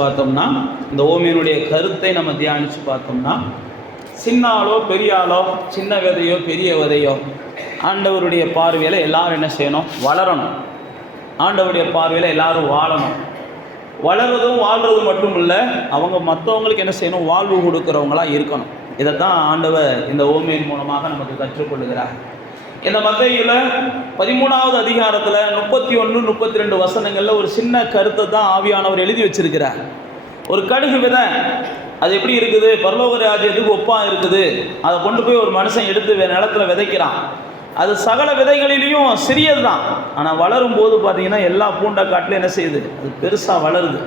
பார்த்தோம்னா இந்த ஓமையினுடைய கருத்தை நம்ம தியானித்து பார்த்தோம்னா, சின்ன ஆளோ பெரிய ஆளோ, சின்ன விதையோ பெரிய விதையோ, ஆண்டவருடைய பார்வையில் எல்லாரும் என்ன செய்யணும்? வளரணும். ஆண்டவருடைய பார்வையில் எல்லாரும் வாழணும். வளர்றதும் வாழ்கிறதும் மட்டும் இல்லை, அவங்க மற்றவங்களுக்கு என்ன செய்யணும்? வாழ்வு கொடுக்குறவங்களாக இருக்கணும். இதைத்தான் ஆண்டவர் இந்த ஓமையின் மூலமாக நமக்கு கற்றுக்கொள்ளுகிறார். இந்த மத்தேயுல 13வது அதிகாரத்தில் 31, 32 வசனங்களில் ஒரு சின்ன கருத்தை தான் ஆவியானவர் எழுதி வச்சிருக்கிறார். ஒரு கடுகு விதை அது எப்படி இருக்குது? பரலோக ராஜ்யத்துக்கு ஒப்பாக இருக்குது. அதை கொண்டு போய் ஒரு மனுஷன் எடுத்து நிலத்தில் விதைக்கிறான். அது சகல விதைகளிலையும் சிறியது தான், ஆனால் வளரும் போது பார்த்தீங்கன்னா எல்லா பூண்டக்காட்டிலும் என்ன செய்யுது? அது பெருசாக வளருது.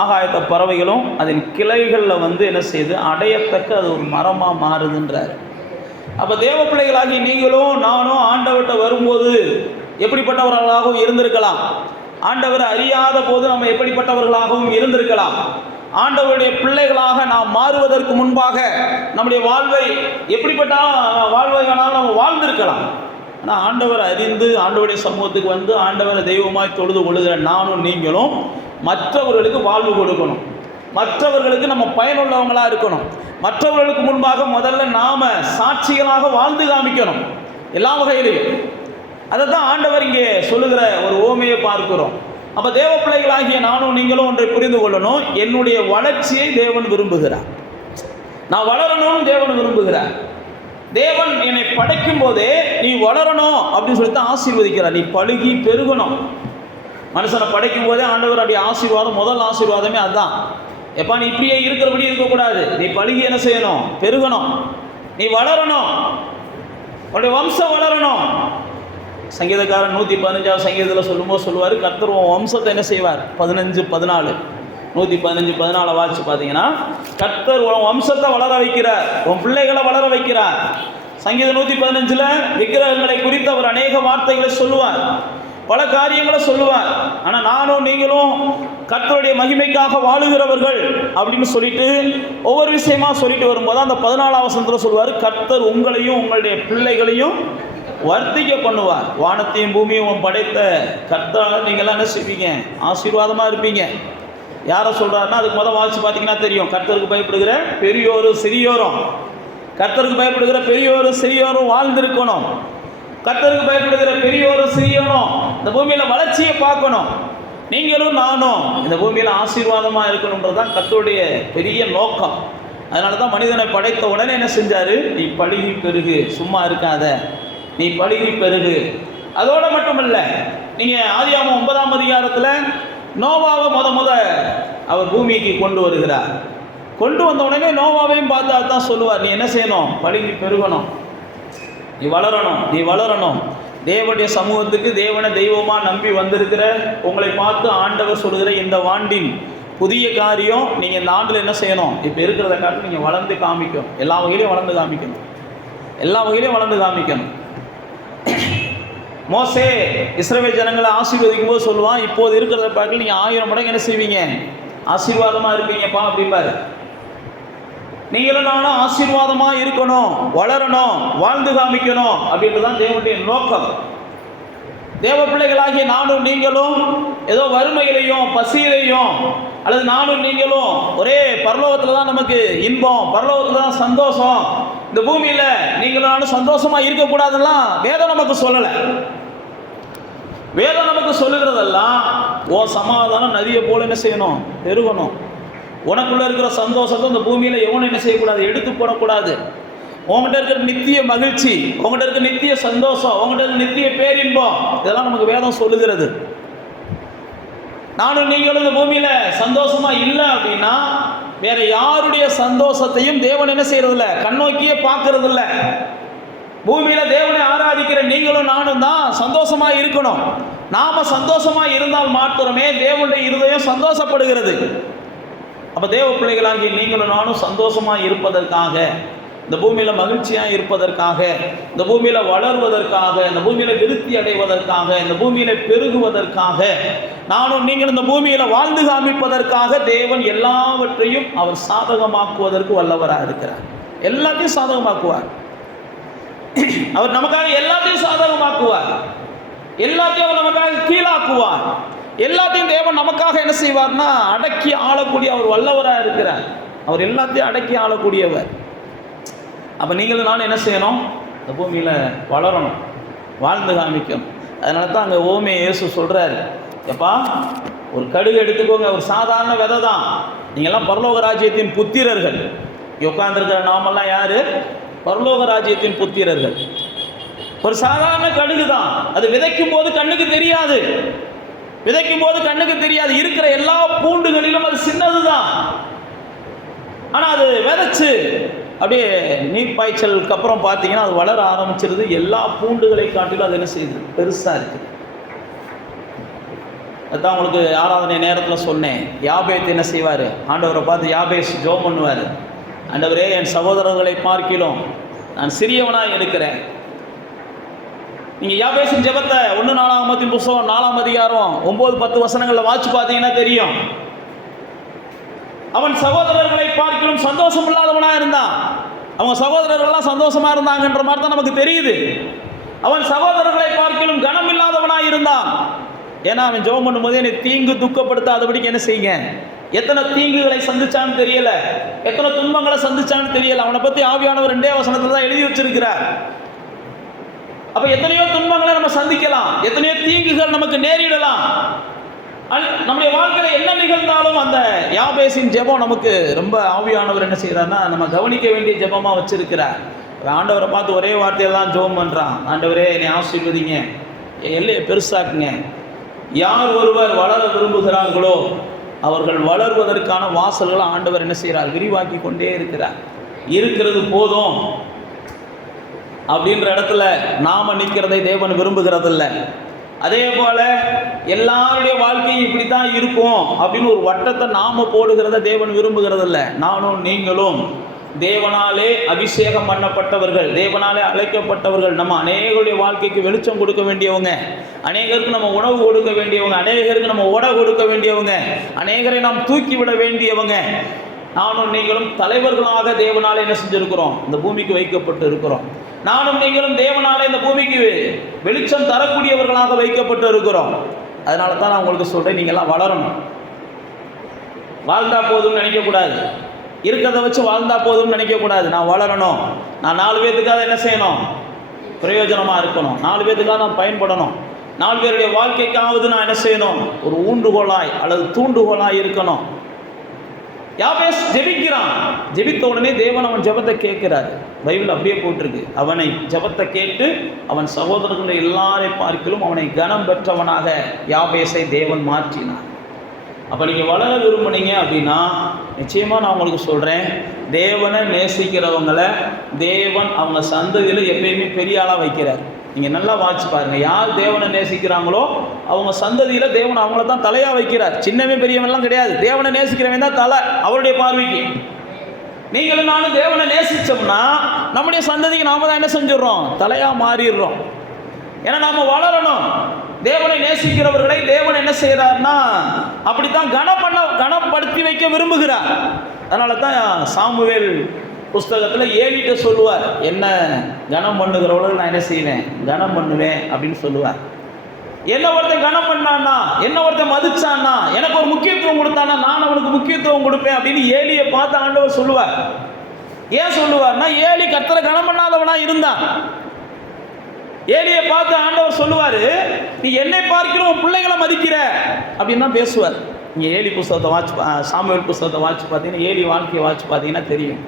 ஆகாயத்த பறவைகளும் அதன் கிளைகளில் என்ன செய்யுது? அடையத்தக்க அது ஒரு மரமாக மாறுதுன்றார். அப்போ தேவ பிள்ளைகளாகி நீங்களும் நானும் ஆண்டவர்கிட்ட வரும்போது எப்படிப்பட்டவர்களாகவும் இருந்திருக்கலாம். ஆண்டவரை அறியாத போது நம்ம எப்படிப்பட்டவர்களாகவும் இருந்திருக்கலாம். ஆண்டவருடைய பிள்ளைகளாக நாம் மாறுவதற்கு முன்பாக நம்முடைய வாழ்வை எப்படிப்பட்ட வாழ்வை வேணாலும் நம்ம வாழ்ந்திருக்கலாம். ஆனால் ஆண்டவரை அறிந்து ஆண்டவருடைய சமூகத்துக்கு வந்து ஆண்டவரை தெய்வமாய் தொழுது கொள்ளுகிற நானும் நீங்களும் மற்றவர்களுக்கு வாழ்வு கொடுக்கணும். மற்றவர்களுக்கு நம்ம பயனுள்ளவங்களாக இருக்கணும். மற்றவர்களுக்கு முன்பாக முதல்ல நாம் சாட்சிகளாக வாழ்ந்து காமிக்கணும் எல்லா வகையிலையும். அதை தான் ஆண்டவர் இங்கே சொல்லுகிற ஒரு ஓமையை பார்க்கிறோம். அப்போ தேவ பிள்ளைகளாகிய நானும் நீங்களும் ஒன்றை புரிந்து கொள்ளணும். என்னுடைய வளர்ச்சியை தேவன் விரும்புகிறார். நான் வளரணும்னு தேவன் விரும்புகிறார். தேவன் என்னை படைக்கும் போதே நீ வளரணும் அப்படின்னு சொல்லி தான் ஆசீர்வதிக்கிறார். நீ பழுகி பெருகணும். மனுஷனை படைக்கும் போதே ஆண்டவர் அப்படி ஆசீர்வாதம், முதல் ஆசீர்வாதமே அதுதான். எப்பா நீ இப்படியே இருக்கிறபடி இருக்கக்கூடாது, நீ பழுகி என்ன செய்யணும்? பெருகணும். நீ வளரணும், உன்னுடைய வம்சம் வளரணும். சங்கீதக்காரன் 115வது சங்கீதத்தில் சொல்லும்போது சொல்லுவார், கர்த்தர் உன் வம்சத்தை என்ன செய்வார்? 15, 14 115, 14 வாட்சி பார்த்தீங்கன்னா, கர்த்தர் உன் வம்சத்தை வளர வைக்கிறார், உன் பிள்ளைகளை வளர வைக்கிறார். சங்கீதம் 115ல் விக்கிரகங்களை குறித்து அவர் அநேக வார்த்தைகளை சொல்லுவார், பல காரியங்களை சொல்லுவார். ஆனால் நானும் நீங்களும் கர்த்தருடைய மகிமைக்காக வாழுகிறவர்கள் அப்படின்னு சொல்லிட்டு ஒவ்வொரு விஷயமா சொல்லிட்டு வரும்போது அந்த 14வது வசனத்தில் சொல்லுவார், கர்த்தர் உங்களையும் உங்களுடைய பிள்ளைகளையும் வர்த்திக்க பண்ணுவார். வானத்தையும் பூமியும் படைத்த கர்த்தர் நீங்கள்லாம் என்ன செய்வீங்க? ஆசீர்வாதமாக இருப்பீங்க. யாரை சொல்கிறாருன்னா அதுக்கு முதல் வாசிச்சு பார்த்தீங்கன்னா தெரியும். கர்த்தருக்கு பயப்படுகிற பெரியோரும் சிறியோரும், கர்த்தருக்கு பயப்படுகிற பெரியோரும் சிறியோரும் வாழ்ந்திருக்கணும். கர்த்தருக்கு பயப்படுகிற பெரியோரும் சிறியோரும் இந்த பூமியில் வளர்ச்சியை பார்க்கணும். நீங்களும் நானும் இந்த பூமியில் ஆசீர்வாதமாக இருக்கணுன்றது தான் கர்த்தருடைய பெரிய நோக்கம். அதனால தான் மனிதனை படைத்த உடனே என்ன செஞ்சார்? நீ பழுகி பெருகு, சும்மா இருக்காத, நீ பழுகி பெருகு. அதோடு மட்டும் இல்லை, நீங்கள் ஆதியாகமம் 9ஆம் அதிகாரத்தில் நோவாவை முத அவர் பூமிக்கு கொண்டு வருகிறார். கொண்டு வந்த உடனே நோவாவையும் பார்த்து அதுதான் சொல்லுவார், நீ என்ன செய்யணும்? பழுகி பெருகணும், நீ வளரணும், நீ வளரணும். தேவனுடைய சமூகத்துக்கு தேவனை தெய்வமாக நம்பி வந்திருக்கிற உங்களை பார்த்து ஆண்டவர் சொல்லுகிற இந்த ஆண்டின் புதிய காரியம், நீங்கள் இந்த ஆண்டில் என்ன செய்யணும்? இப்போ இருக்கிறத காட்டு நீங்கள் வளர்ந்து காமிக்கணும். எல்லா வகையிலையும் வளர்ந்து காமிக்கணும். எல்லா வகையிலையும் வளர்ந்து காமிக்கணும். மோசே இஸ்ரவேல் ஜனங்களை ஆசீர்வதிக்கும் போது சொல்லுவான், இப்போது இருக்கிறத பார்க்கல நீங்கள் 1000 மடங்கு என்ன செய்வீங்க? ஆசீர்வாதமாக இருப்பீங்கப்பா அப்படிம்பாரு. நீங்களும் நானும் ஆசீர்வாதமாக இருக்கணும், வளரணும், வாழ்ந்து காமிக்கணும் அப்படின்றதான் தேவனுடைய நோக்கம். தேவ பிள்ளைகளாகிய நானும் நீங்களும் ஏதோ வறுமையிலையும் பசியிலையும் அல்லது நானும் நீங்களும் ஒரே பரலோகத்தில் தான் நமக்கு இன்பம், பரலோகத்தில் தான் சந்தோஷம், இந்த பூமியில் நீங்களும் நானும் சந்தோஷமாக இருக்கக்கூடாதெல்லாம் வேதம் நமக்கு சொல்லலை. வேதம் நமக்கு சொல்லுகிறதெல்லாம் ஓ சமாதானம் நதியை போல என்ன செய்யணும்? பெருகணும். உனக்குள்ளே இருக்கிற சந்தோஷத்தை இந்த பூமியில் எவனும் என்ன செய்யக்கூடாது? எடுத்து போடக்கூடாது. உங்கள்கிட்ட இருக்கிற நித்திய மகிழ்ச்சி, உங்கள்கிட்ட இருக்கிற நித்திய சந்தோஷம், உங்கள்கிட்ட இருக்கிற நித்திய பேரின்பம், இதெல்லாம் நமக்கு வேதம் சொல்லுகிறது. நானும் நீங்களும் இந்த பூமியில் சந்தோஷமாக இல்லை அப்படின்னா வேற யாருடைய சந்தோஷத்தையும் தேவன் என்ன செய்யறதில்ல? கண்ணோக்கியே பார்க்கறதில்ல. பூமியில் தேவனை ஆராதிக்கிற நீங்களும் நானும் தான் சந்தோஷமாக இருக்கணும். நாம் சந்தோஷமாக இருந்தால் மாத்திரமே தேவனுடைய இருதயம் சந்தோஷப்படுகிறது. அப்போ தேவ பிள்ளைகளாகி நீங்களும் நானும் சந்தோஷமாக இருப்பதற்காக, இந்த பூமியில் மகிழ்ச்சியாக இருப்பதற்காக, இந்த பூமியில் வளர்வதற்காக, இந்த பூமியில் விருத்தி அடைவதற்காக, இந்த பூமியில் பெருகுவதற்காக, நானும் நீங்கள் இந்த பூமியில் வாழ்ந்து காமிப்பதற்காக தேவன் எல்லாவற்றையும் அவர் சாதகமாக்குவதற்கு வல்லவராக இருக்கிறார். எல்லாத்தையும் சாதகமாக்குவார். அவர் நமக்காக எல்லாத்தையும் சாதகமாக்குவார். எல்லாத்தையும் அவர் நமக்காக கீழாக்குவார். எல்லாத்தையும் தேவன் நமக்காக என்ன செய்வார்னா அடக்கி ஆளக்கூடிய அவர் வல்லவராக இருக்கிறார். அவர் எல்லாத்தையும் அடக்கி ஆளக்கூடியவர். அப்போ நீங்களும் நானும் என்ன செய்யணும்? இந்த பூமியில் வளரணும், வாழ்ந்து காமிக்கணும். அதனால தான் அங்கே ஓமே இயேசு சொல்கிறாரு, எப்பா ஒரு கடுகு எடுத்துக்கோங்க, ஒரு சாதாரண விதை தான். நீங்கள்லாம் பரலோக ராஜ்யத்தின் புத்திரர்கள். இங்கே உட்கார்ந்துருக்கிற நாமெல்லாம் யார்? பரலோக ராஜ்யத்தின் புத்திரர்கள். ஒரு சாதாரண கடுகு தான். அது விதைக்கும் போது கண்ணுக்கு தெரியாது, விதைக்கும் போது கண்ணுக்கு தெரியாது. இருக்கிற எல்லா பூண்டுகளிலும் அது சின்னது தான். ஆனால் அது விதைச்சு அப்படியே நீர் பாய்ச்சலுக்கு அப்புறம் பார்த்தீங்கன்னா அது வளர ஆரம்பிச்சிருது. எல்லா பூண்டுகளை காட்டிலும் அது என்ன செய்யுது? பெருசாக இருக்குது. அதுதான் உங்களுக்கு ஆராதனை நேரத்தில் சொன்னேன். யாபேத் என்ன செய்வார்? ஆண்டவரை பார்த்து யாபேஸ் ஜெபம் பண்ணுவார். ஆண்டவரே, என் சகோதரர்களை பார்க்கிலும் நான் சிறியவனாக இருக்கிறேன். நீங்கள் யாபேசின் ஜெபத்தை 1 நாளாகமத்தின் புத்தகம் 4ஆம் அதிகாரம் 9-10 வசனங்களில் வாட்சி பார்த்தீங்கன்னா தெரியும். அவன் சகோதரர்களை பார்க்கிலும் சந்தோஷம் இல்லாதவனாக இருந்தான். அவங்க சகோதரர்கள்லாம் சந்தோஷமா இருந்தாங்கன்ற மாதிரி தான் நமக்கு தெரியுது. அவன் சகோதரர்களை பார்க்கிலும் கனம் இல்லாதவனாக இருந்தான். ஏன்னா அவன் ஜெபம் பண்ணும்போது என்னை தீங்கு துக்கப்படுத்தாதபடிக்கு என்ன செய்யுங்க. எத்தனை தீங்குகளை சந்திச்சான்னு தெரியல, எத்தனை துன்பங்களை சந்திச்சான்னு தெரியல. அவனை பற்றி ஆவியானவர் 2 வசனத்தில் தான் எழுதி வச்சிருக்கிறார். அப்போ எத்தனையோ துன்பங்களை நம்ம சந்திக்கலாம், எத்தனையோ தீங்குகள் நமக்கு நேரிடலாம். நம்முடைய வாழ்க்கையில் என்ன நிகழ்ந்தாலும் அந்த யாபேசின் ஜெபம் நமக்கு ரொம்ப ஆவியானவர் என்ன செய்கிறார்னா நம்ம கவனிக்க வேண்டிய ஜெபமாக வச்சிருக்கிறார். ஆண்டவரை பார்த்து ஒரே வார்த்தையெல்லாம் ஜெபம் பண்ணுறான். ஆண்டவரே, என்னை ஆசீர்வதிங்க, எல்லையை பெருசாக்குங்க. யார் ஒருவர் வளர விரும்புகிறார்களோ அவர்கள் வளர்வதற்கான வாசல்களை ஆண்டவர் என்ன செய்கிறார்? விரிவாக்கி கொண்டே இருக்கிறார். இருக்கிறது போதும் அப்படின்ற இடத்துல நாம நிற்கிறதை தேவன் விரும்புகிறதில்ல. அதே போல எல்லாருடைய வாழ்க்கையும் இப்படித்தான் இருக்கும் அப்படின்னு ஒரு வட்டத்தை நாம போடுகிறத தேவன் விரும்புகிறதில்ல. நானும் நீங்களும் தேவனாலே அபிஷேகம் பண்ணப்பட்டவர்கள், தேவனாலே அழைக்கப்பட்டவர்கள். நம்ம அநேகருடைய வாழ்க்கைக்கு வெளிச்சம் கொடுக்க வேண்டியவங்க, அநேகருக்கு நம்ம உணவு கொடுக்க வேண்டியவங்க, அநேகருக்கு நம்ம உடை கொடுக்க வேண்டியவங்க, அநேகரை நாம் தூக்கி விட வேண்டியவங்க. நானும் நீங்களும் தலைவர்களாக தேவனாலே என்ன செஞ்சிருக்கிறோம்? இந்த பூமிக்கு வைக்கப்பட்டு இருக்கிறோம். நானும் நீங்களும் தேவனாலே இந்த பூமிக்கு வெளிச்சம் தரக்கூடியவர்களாக வைக்கப்பட்டு இருக்கிறோம். அதனால தான் நான் உங்களுக்கு சொல்கிறேன், நீங்கள்லாம் வளரணும். வாழ்ந்தா போதும்னு நினைக்கக்கூடாது, இருக்கிறத வச்சு வாழ்ந்தா போதும்னு நினைக்கக்கூடாது. நான் வளரணும், நான் 4 பேர்த்துக்காக என்ன செய்யணும்? பிரயோஜனமாக இருக்கணும், 4 பேர்த்துக்காக நான் பயன்படணும், 4 பேருடைய வாழ்க்கைக்காவது நான் என்ன செய்யணும்? ஒரு ஊண்டுகோலாய் அல்லது தூண்டுகோலாய் இருக்கணும். யாபேஸ் ஜெபிக்கிறான். ஜெபித்த உடனே தேவன் அவன் ஜெபத்தை கேட்கிறார். பைபிள் அப்படியே போட்டிருக்கு. அவனை ஜெபத்தை கேட்டு அவன் சகோதரர்களை எல்லாரையும் பார்க்கிலும் அவனை கனம் பெற்றவனாக யாபேஸை தேவன் மாற்றினார். அப்போ நீங்கள் வளர விரும்புனீங்க அப்படின்னா நிச்சயமாக நான் உங்களுக்கு சொல்கிறேன், தேவனை நேசிக்கிறவங்களை தேவன் அவங்க சந்ததியில் எப்பயுமே பெரிய ஆளாக வைக்கிறார். நீங்கள் நல்லா வாட்சி பாருங்கள். யார் தேவனை நேசிக்கிறாங்களோ அவங்க சந்ததியில் தேவன் அவங்கள தான் தலையாக வைக்கிறார். சின்னவன் பெரியவன்லாம் கிடையாது, தேவனை நேசிக்கிறவன் தான் தலை அவருடைய பார்வைக்கு. நீங்களும் நானும் தேவனை நேசித்தோம்னா நம்முடைய சந்ததிக்கு நாம தான் என்ன செஞ்சிடறோம்? தலையாக மாறிடுறோம். ஏன்னா நாம் வளரணும். தேவனை நேசிக்கிறவர்களை தேவன் என்ன செய்கிறார்னா அப்படித்தான் கனப்படுத்தி வைக்க விரும்புகிறார். அதனால தான் சாமுவேல் புஸ்தகத்தில் ஏலிட்ட சொல்லுவார், என்ன கனம் பண்ணுகிறவர்கள் நான் என்ன செய்வேன்? கனம் பண்ணுவேன் அப்படின்னு சொல்லுவார். என்ன ஒருத்தன் கனம் பண்ணான்னா, என்ன ஒருத்தன் மதிச்சான்னா, எனக்கு ஒரு முக்கியத்துவம் கொடுத்தானா நான் அவனுக்கு முக்கியத்துவம் கொடுப்பேன் அப்படின்னு ஏலியை பார்த்து ஆண்டவர் சொல்லுவார். ஏன் சொல்லுவார்னா, ஏலி கர்த்தரை கனம் பண்ணாதவனா இருந்தான். ஏலியை பார்த்து ஆண்டவர் சொல்லுவார், நீ என்னை பார்க்கிற உன் பிள்ளைகளை மதிக்கிற அப்படின்னு தான் பேசுவார். நீங்கள் ஏலி புஸ்தகத்தை வாட்சி, சாமுவேல் புஸ்தகத்தை வாட்சி பார்த்தீங்கன்னா, ஏலி வாழ்க்கையை வாட்சி பார்த்தீங்கன்னா தெரியும்.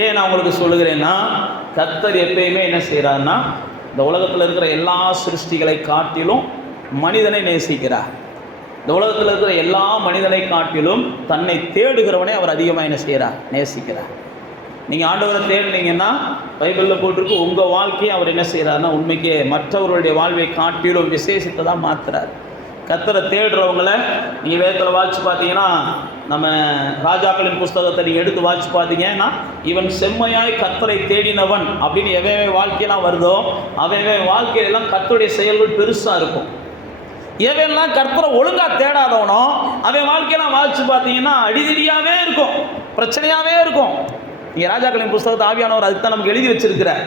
ஏன் நான் உங்களுக்கு சொல்லுகிறேன்னா, கர்த்தர் எப்பயுமே என்ன செய்கிறார்னா இந்த உலகத்தில் இருக்கிற எல்லா சிருஷ்டிகளை காட்டிலும் மனிதனை நேசிக்கிறார். இந்த உலகத்தில் இருக்கிற எல்லா மனிதனை காட்டிலும் தன்னை தேடுகிறவனே அவர் அதிகமாக என்ன செய்கிறார்? நேசிக்கிறார். நீங்கள் ஆண்டவரை தேடினீங்கன்னா பைபிளில் போட்டிருக்கு, உங்கள் வாழ்க்கையை அவர் என்ன செய்கிறாருன்னா உண்மைக்கே மற்றவர்களுடைய வாழ்வை காட்டிலும் விசேஷத்தை தான் மாற்றுறார். கர்த்தரை தேடுறவங்களை நீங்கள் வேதத்தில் வாட்சி பார்த்தீங்கன்னா, நம்ம ராஜாக்களின் புஸ்தகத்தை நீங்கள் எடுத்து வாட்சி பார்த்தீங்கன்னா, இவன் செம்மையாய் கர்த்தரை தேடினவன் அப்படின்னு எவன் வாழ்க்கையெல்லாம் வருதோ அவன் வாழ்க்கையெல்லாம் கர்த்தருடைய செயல்கள் பெருசாக இருக்கும். எவெல்லாம் கர்த்தரை ஒழுங்காக தேடாதவனோ அவன் வாழ்க்கையெல்லாம் வாட்சி பார்த்தீங்கன்னா அடிதடியாகவே இருக்கும், பிரச்சனையாகவே இருக்கும். நீங்கள் ராஜாக்களின் புஸ்தகத்தை ஆவியானவர் அதுக்கு தான் நமக்கு எழுதி வச்சிருக்கிறார்.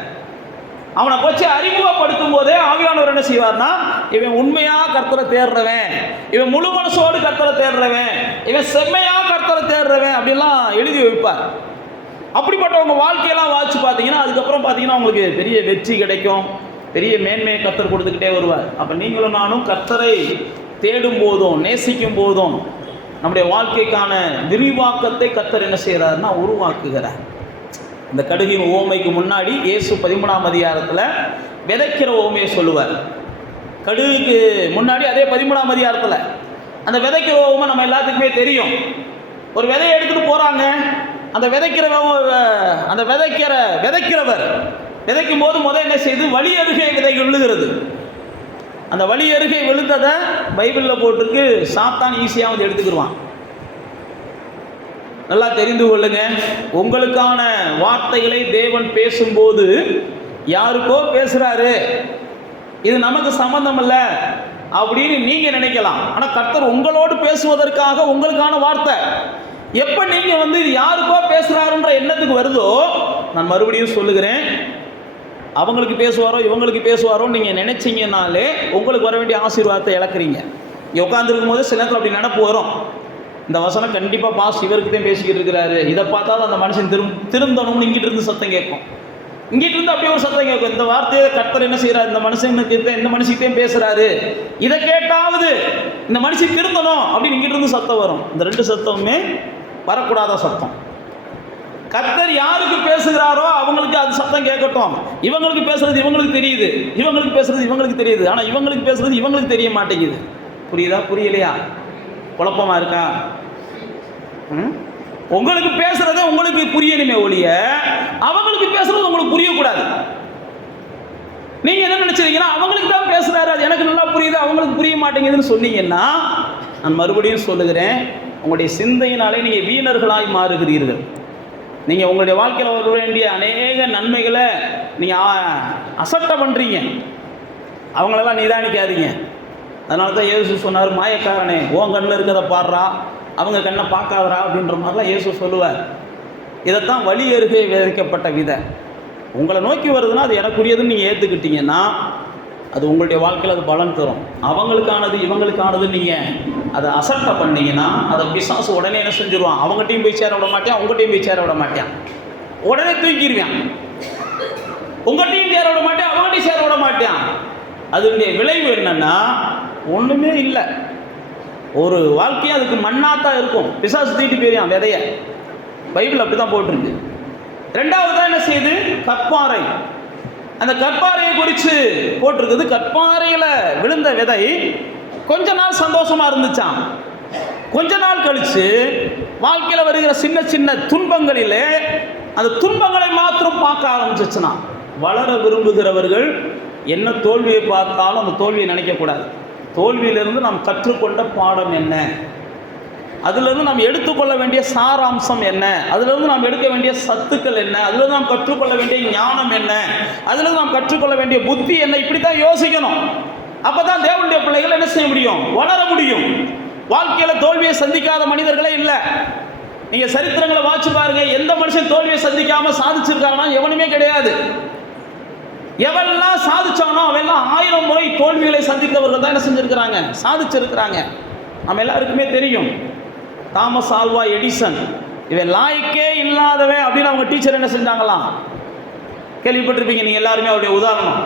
அவனை வச்சு அறிமுகப்படுத்தும் போதே ஆவியானவர் என்ன செய்வார்னா, இவன் உண்மையா கர்த்தரை தேடுறவன், இவன் முழு மனசோடு கர்த்தரை தேடுறவன், இவன் செம்மையா கர்த்தரை தேடுறவன் அப்படிலாம் எழுதி வைப்பார். அப்படிப்பட்டவங்க வாழ்க்கையெல்லாம் வாசிச்சு பார்த்தீங்கன்னா அதுக்கப்புறம் பார்த்தீங்கன்னா அவங்களுக்கு பெரிய வெற்றி கிடைக்கும், பெரிய மேன்மையை கர்த்தர் கொடுத்துக்கிட்டே வருவார். அப்போ நீங்களும் நானும் கர்த்தரை தேடும் போதும் நேசிக்கும் போதும் நம்முடைய வாழ்க்கைக்கான விரிவாக்கத்தை கர்த்தர் என்ன செய்கிறாருன்னா உருவாக்குகிறார். இந்த கடுகின் ஓமைக்கு முன்னாடி இயேசு 13ஆம் அதிகாரத்தில் விதைக்கிற ஓமையை சொல்லுவார். கடுகுக்கு முன்னாடி அதே 13ஆம் அதிகாரத்தில் அந்த விதைக்கிற ஓமை நம்ம எல்லாத்துக்குமே தெரியும். ஒரு விதையை எடுத்துகிட்டு போகிறாங்க. அந்த விதைக்கிறவர் விதைக்கும் போது முதல் என்ன செய்து வழி அருகே விதை விழுகிறது. அந்த வழி அருகே விழுந்ததை பைபிளில் போட்டிருக்கு, சாத்தான் ஈஸியாக வந்து எடுத்துக்கிடுவான். நல்லா தெரிந்து கொள்ளுங்க, உங்களுக்கான வார்த்தைகளை தேவன் பேசும்போது யாருக்கோ பேசுறாரு, இது நமக்கு சம்பந்தம் இல்லை அப்படின்னு நீங்க நினைக்கலாம். ஆனால் கர்த்தர் உங்களோடு பேசுவதற்காக உங்களுக்கான வார்த்தை எப்ப நீங்க வந்து யாருக்கோ பேசுறாருன்ற எண்ணத்துக்கு வருதோ, நான் மறுபடியும் சொல்லுகிறேன், அவங்களுக்கு பேசுவாரோ இவங்களுக்கு பேசுவாரோ நீங்க நினைச்சீங்கன்னாலே உங்களுக்கு வர வேண்டிய ஆசீர்வாதத்தை இழக்கிறீங்க. உட்காந்துருக்கும் போது சில நேரத்தில் அப்படி நடப்பு வரும். இந்த வசனம் கண்டிப்பாக பாஸ் இவருக்கு தான் பேசிக்கிட்டு இருக்கிறாரு, இதை பார்த்தாலும் அந்த மனுஷன் திருந்தணும்னு இங்கிட்டு இருந்து சத்தம் கேட்கும். இங்கிட்டு இருந்து அப்படியே ஒரு சத்தம் கேட்கும், இந்த வார்த்தையை கர்த்தர் என்ன செய்யறாரு, இந்த மனுஷனுக்கு இந்த மனுஷத்தையும் பேசுறாரு, இதை கேட்டாவது இந்த மனுஷன் திருந்தணும் அப்படின்னு இங்கிட்டு இருந்து சத்தம் வரும். இந்த ரெண்டு சத்தமுமே வரக்கூடாத சத்தம். கர்த்தர் யாருக்கு பேசுகிறாரோ அவங்களுக்கு அது சத்தம் கேட்கட்டும். இவங்களுக்கு பேசுறது இவங்களுக்கு தெரியுது, இவங்களுக்கு பேசுறது இவங்களுக்கு தெரியுது, ஆனால் இவங்களுக்கு பேசுறது இவங்களுக்கு தெரிய மாட்டேங்குது. புரியுதா புரியலையா? குழப்பமா இருக்கா? உங்களுக்கு பேசுறதே உங்களுக்கு புரியணுமே ஒழிய அவங்களுக்கு பேசுறது உங்களுக்கு புரியக்கூடாது. நீங்க என்ன நினைச்சீங்கன்னா அவங்களுக்கு தான் பேசுறாரு, அது எனக்கு நல்லா புரியுது, அவங்களுக்கு புரிய மாட்டேங்குதுன்னு சொன்னீங்கன்னா, நான் மறுபடியும் சொல்லுகிறேன், உங்களுடைய சிந்தையினாலே நீங்க வீணர்களாய் மாறுகிறீர்கள். நீங்க உங்களுடைய வாழ்க்கையில் வர வேண்டிய அநேக நன்மைகளை நீங்க அசட்டை பண்றீங்க. அவங்களெல்லாம் நிதானிக்காதீங்க. அதனால தான் இயேசு சொன்னார், மாயக்காரனே உன் கண்ணில் இருக்கிறத பாடுறா, அவங்க கண்ணை பார்க்காதரா அப்படின்ற மாதிரிலாம் இயேசு சொல்லுவார். இதைத்தான் வழி அருகே விதைக்கப்பட்ட விதை உங்களை நோக்கி வருதுன்னா அது எனக்குரியதுன்னு நீங்கள் ஏற்றுக்கிட்டீங்கன்னா அது உங்களுடைய வாழ்க்கையில் அது பலன் தரும். அவங்களுக்கானது இவங்களுக்கானது நீங்கள் அதை அசட்டை பண்ணீங்கன்னா அதை பிசாசு உடனே என்ன செஞ்சிருவான், அவங்ககிட்டையும் போய் சேர விட மாட்டேன், உங்கள்கிட்டையும் போய் சேர விட மாட்டேன், உடனே தூக்கிடுவேன். உங்கள்கிட்டையும் சேர விட மாட்டேன், அவங்ககிட்டையும் சேர விட மாட்டேன். அதனுடைய விளைவு என்னன்னா ஒன்றுமே இல்லை. ஒரு வாழ்க்கையும் அதுக்கு மண்ணாத்தான் இருக்கும். பிசாசு தீட்டி போயிருவான் விதைய. பைபிள் அப்படி தான் போட்டிருக்கு. ரெண்டாவது தான் என்ன செய்யுது, கற்பாறை. அந்த கற்பாறையை குறித்து போட்டிருக்குது. கற்பாறையில் விழுந்த விதை கொஞ்ச நாள் சந்தோஷமா இருந்துச்சான். கொஞ்ச நாள் கழிச்சு வாழ்க்கையில் வருகிற சின்ன சின்ன துன்பங்களிலே அந்த துன்பங்களை மாத்திரம் பார்க்க ஆரம்பிச்சிச்சுன்னா, வளர விரும்புகிறவர்கள் என்ன தோல்வியை பார்த்தாலும் அந்த தோல்வியை நினைக்கக்கூடாது. தோல்வியிலிருந்து நாம் கற்றுக்கொண்ட பாடம் என்ன, அதிலிருந்து நாம் எடுத்துக்கொள்ள வேண்டிய சாராம்சம் என்ன, அதிலிருந்து நாம் எடுக்க வேண்டிய சத்துக்கள் என்ன, அதிலிருந்து நாம் கற்றுக்கொள்ள வேண்டிய ஞானம் என்ன, அதிலிருந்து நாம் கற்றுக்கொள்ள வேண்டிய புத்தி என்ன, இப்படித்தான் யோசிக்கணும். அப்பதான் தேவனுடைய பிள்ளைகள் என்ன செய்ய முடியும், வளர முடியும். வாழ்க்கையில தோல்வியை சந்திக்காத மனிதர்களே இல்லை. நீங்க சரித்திரங்களை வாசிச்சு பாருங்க, எந்த மனுஷன் தோல்வியை சந்திக்காம சாதிச்சிருக்காங்கன்னா எவனுமே கிடையாது. எவெல்லாம் சாதிச்சானோ அவெல்லாம் 1000 முறை தோல்விகளை சந்தித்தவர்கள் தான் என்ன செஞ்சிருக்கிறாங்க, சாதிச்சிருக்கிறாங்க. நம்ம எல்லாருக்குமே தெரியும். தாமஸ் ஆல்வா எடிசன், இவன் லாய்க்கே இல்லாதவன் அப்படின்னு அவங்க டீச்சர் என்ன செஞ்சாங்களாம், கேள்விப்பட்டிருப்பீங்க நீங்க எல்லாருமே. அவருடைய உதாரணம்,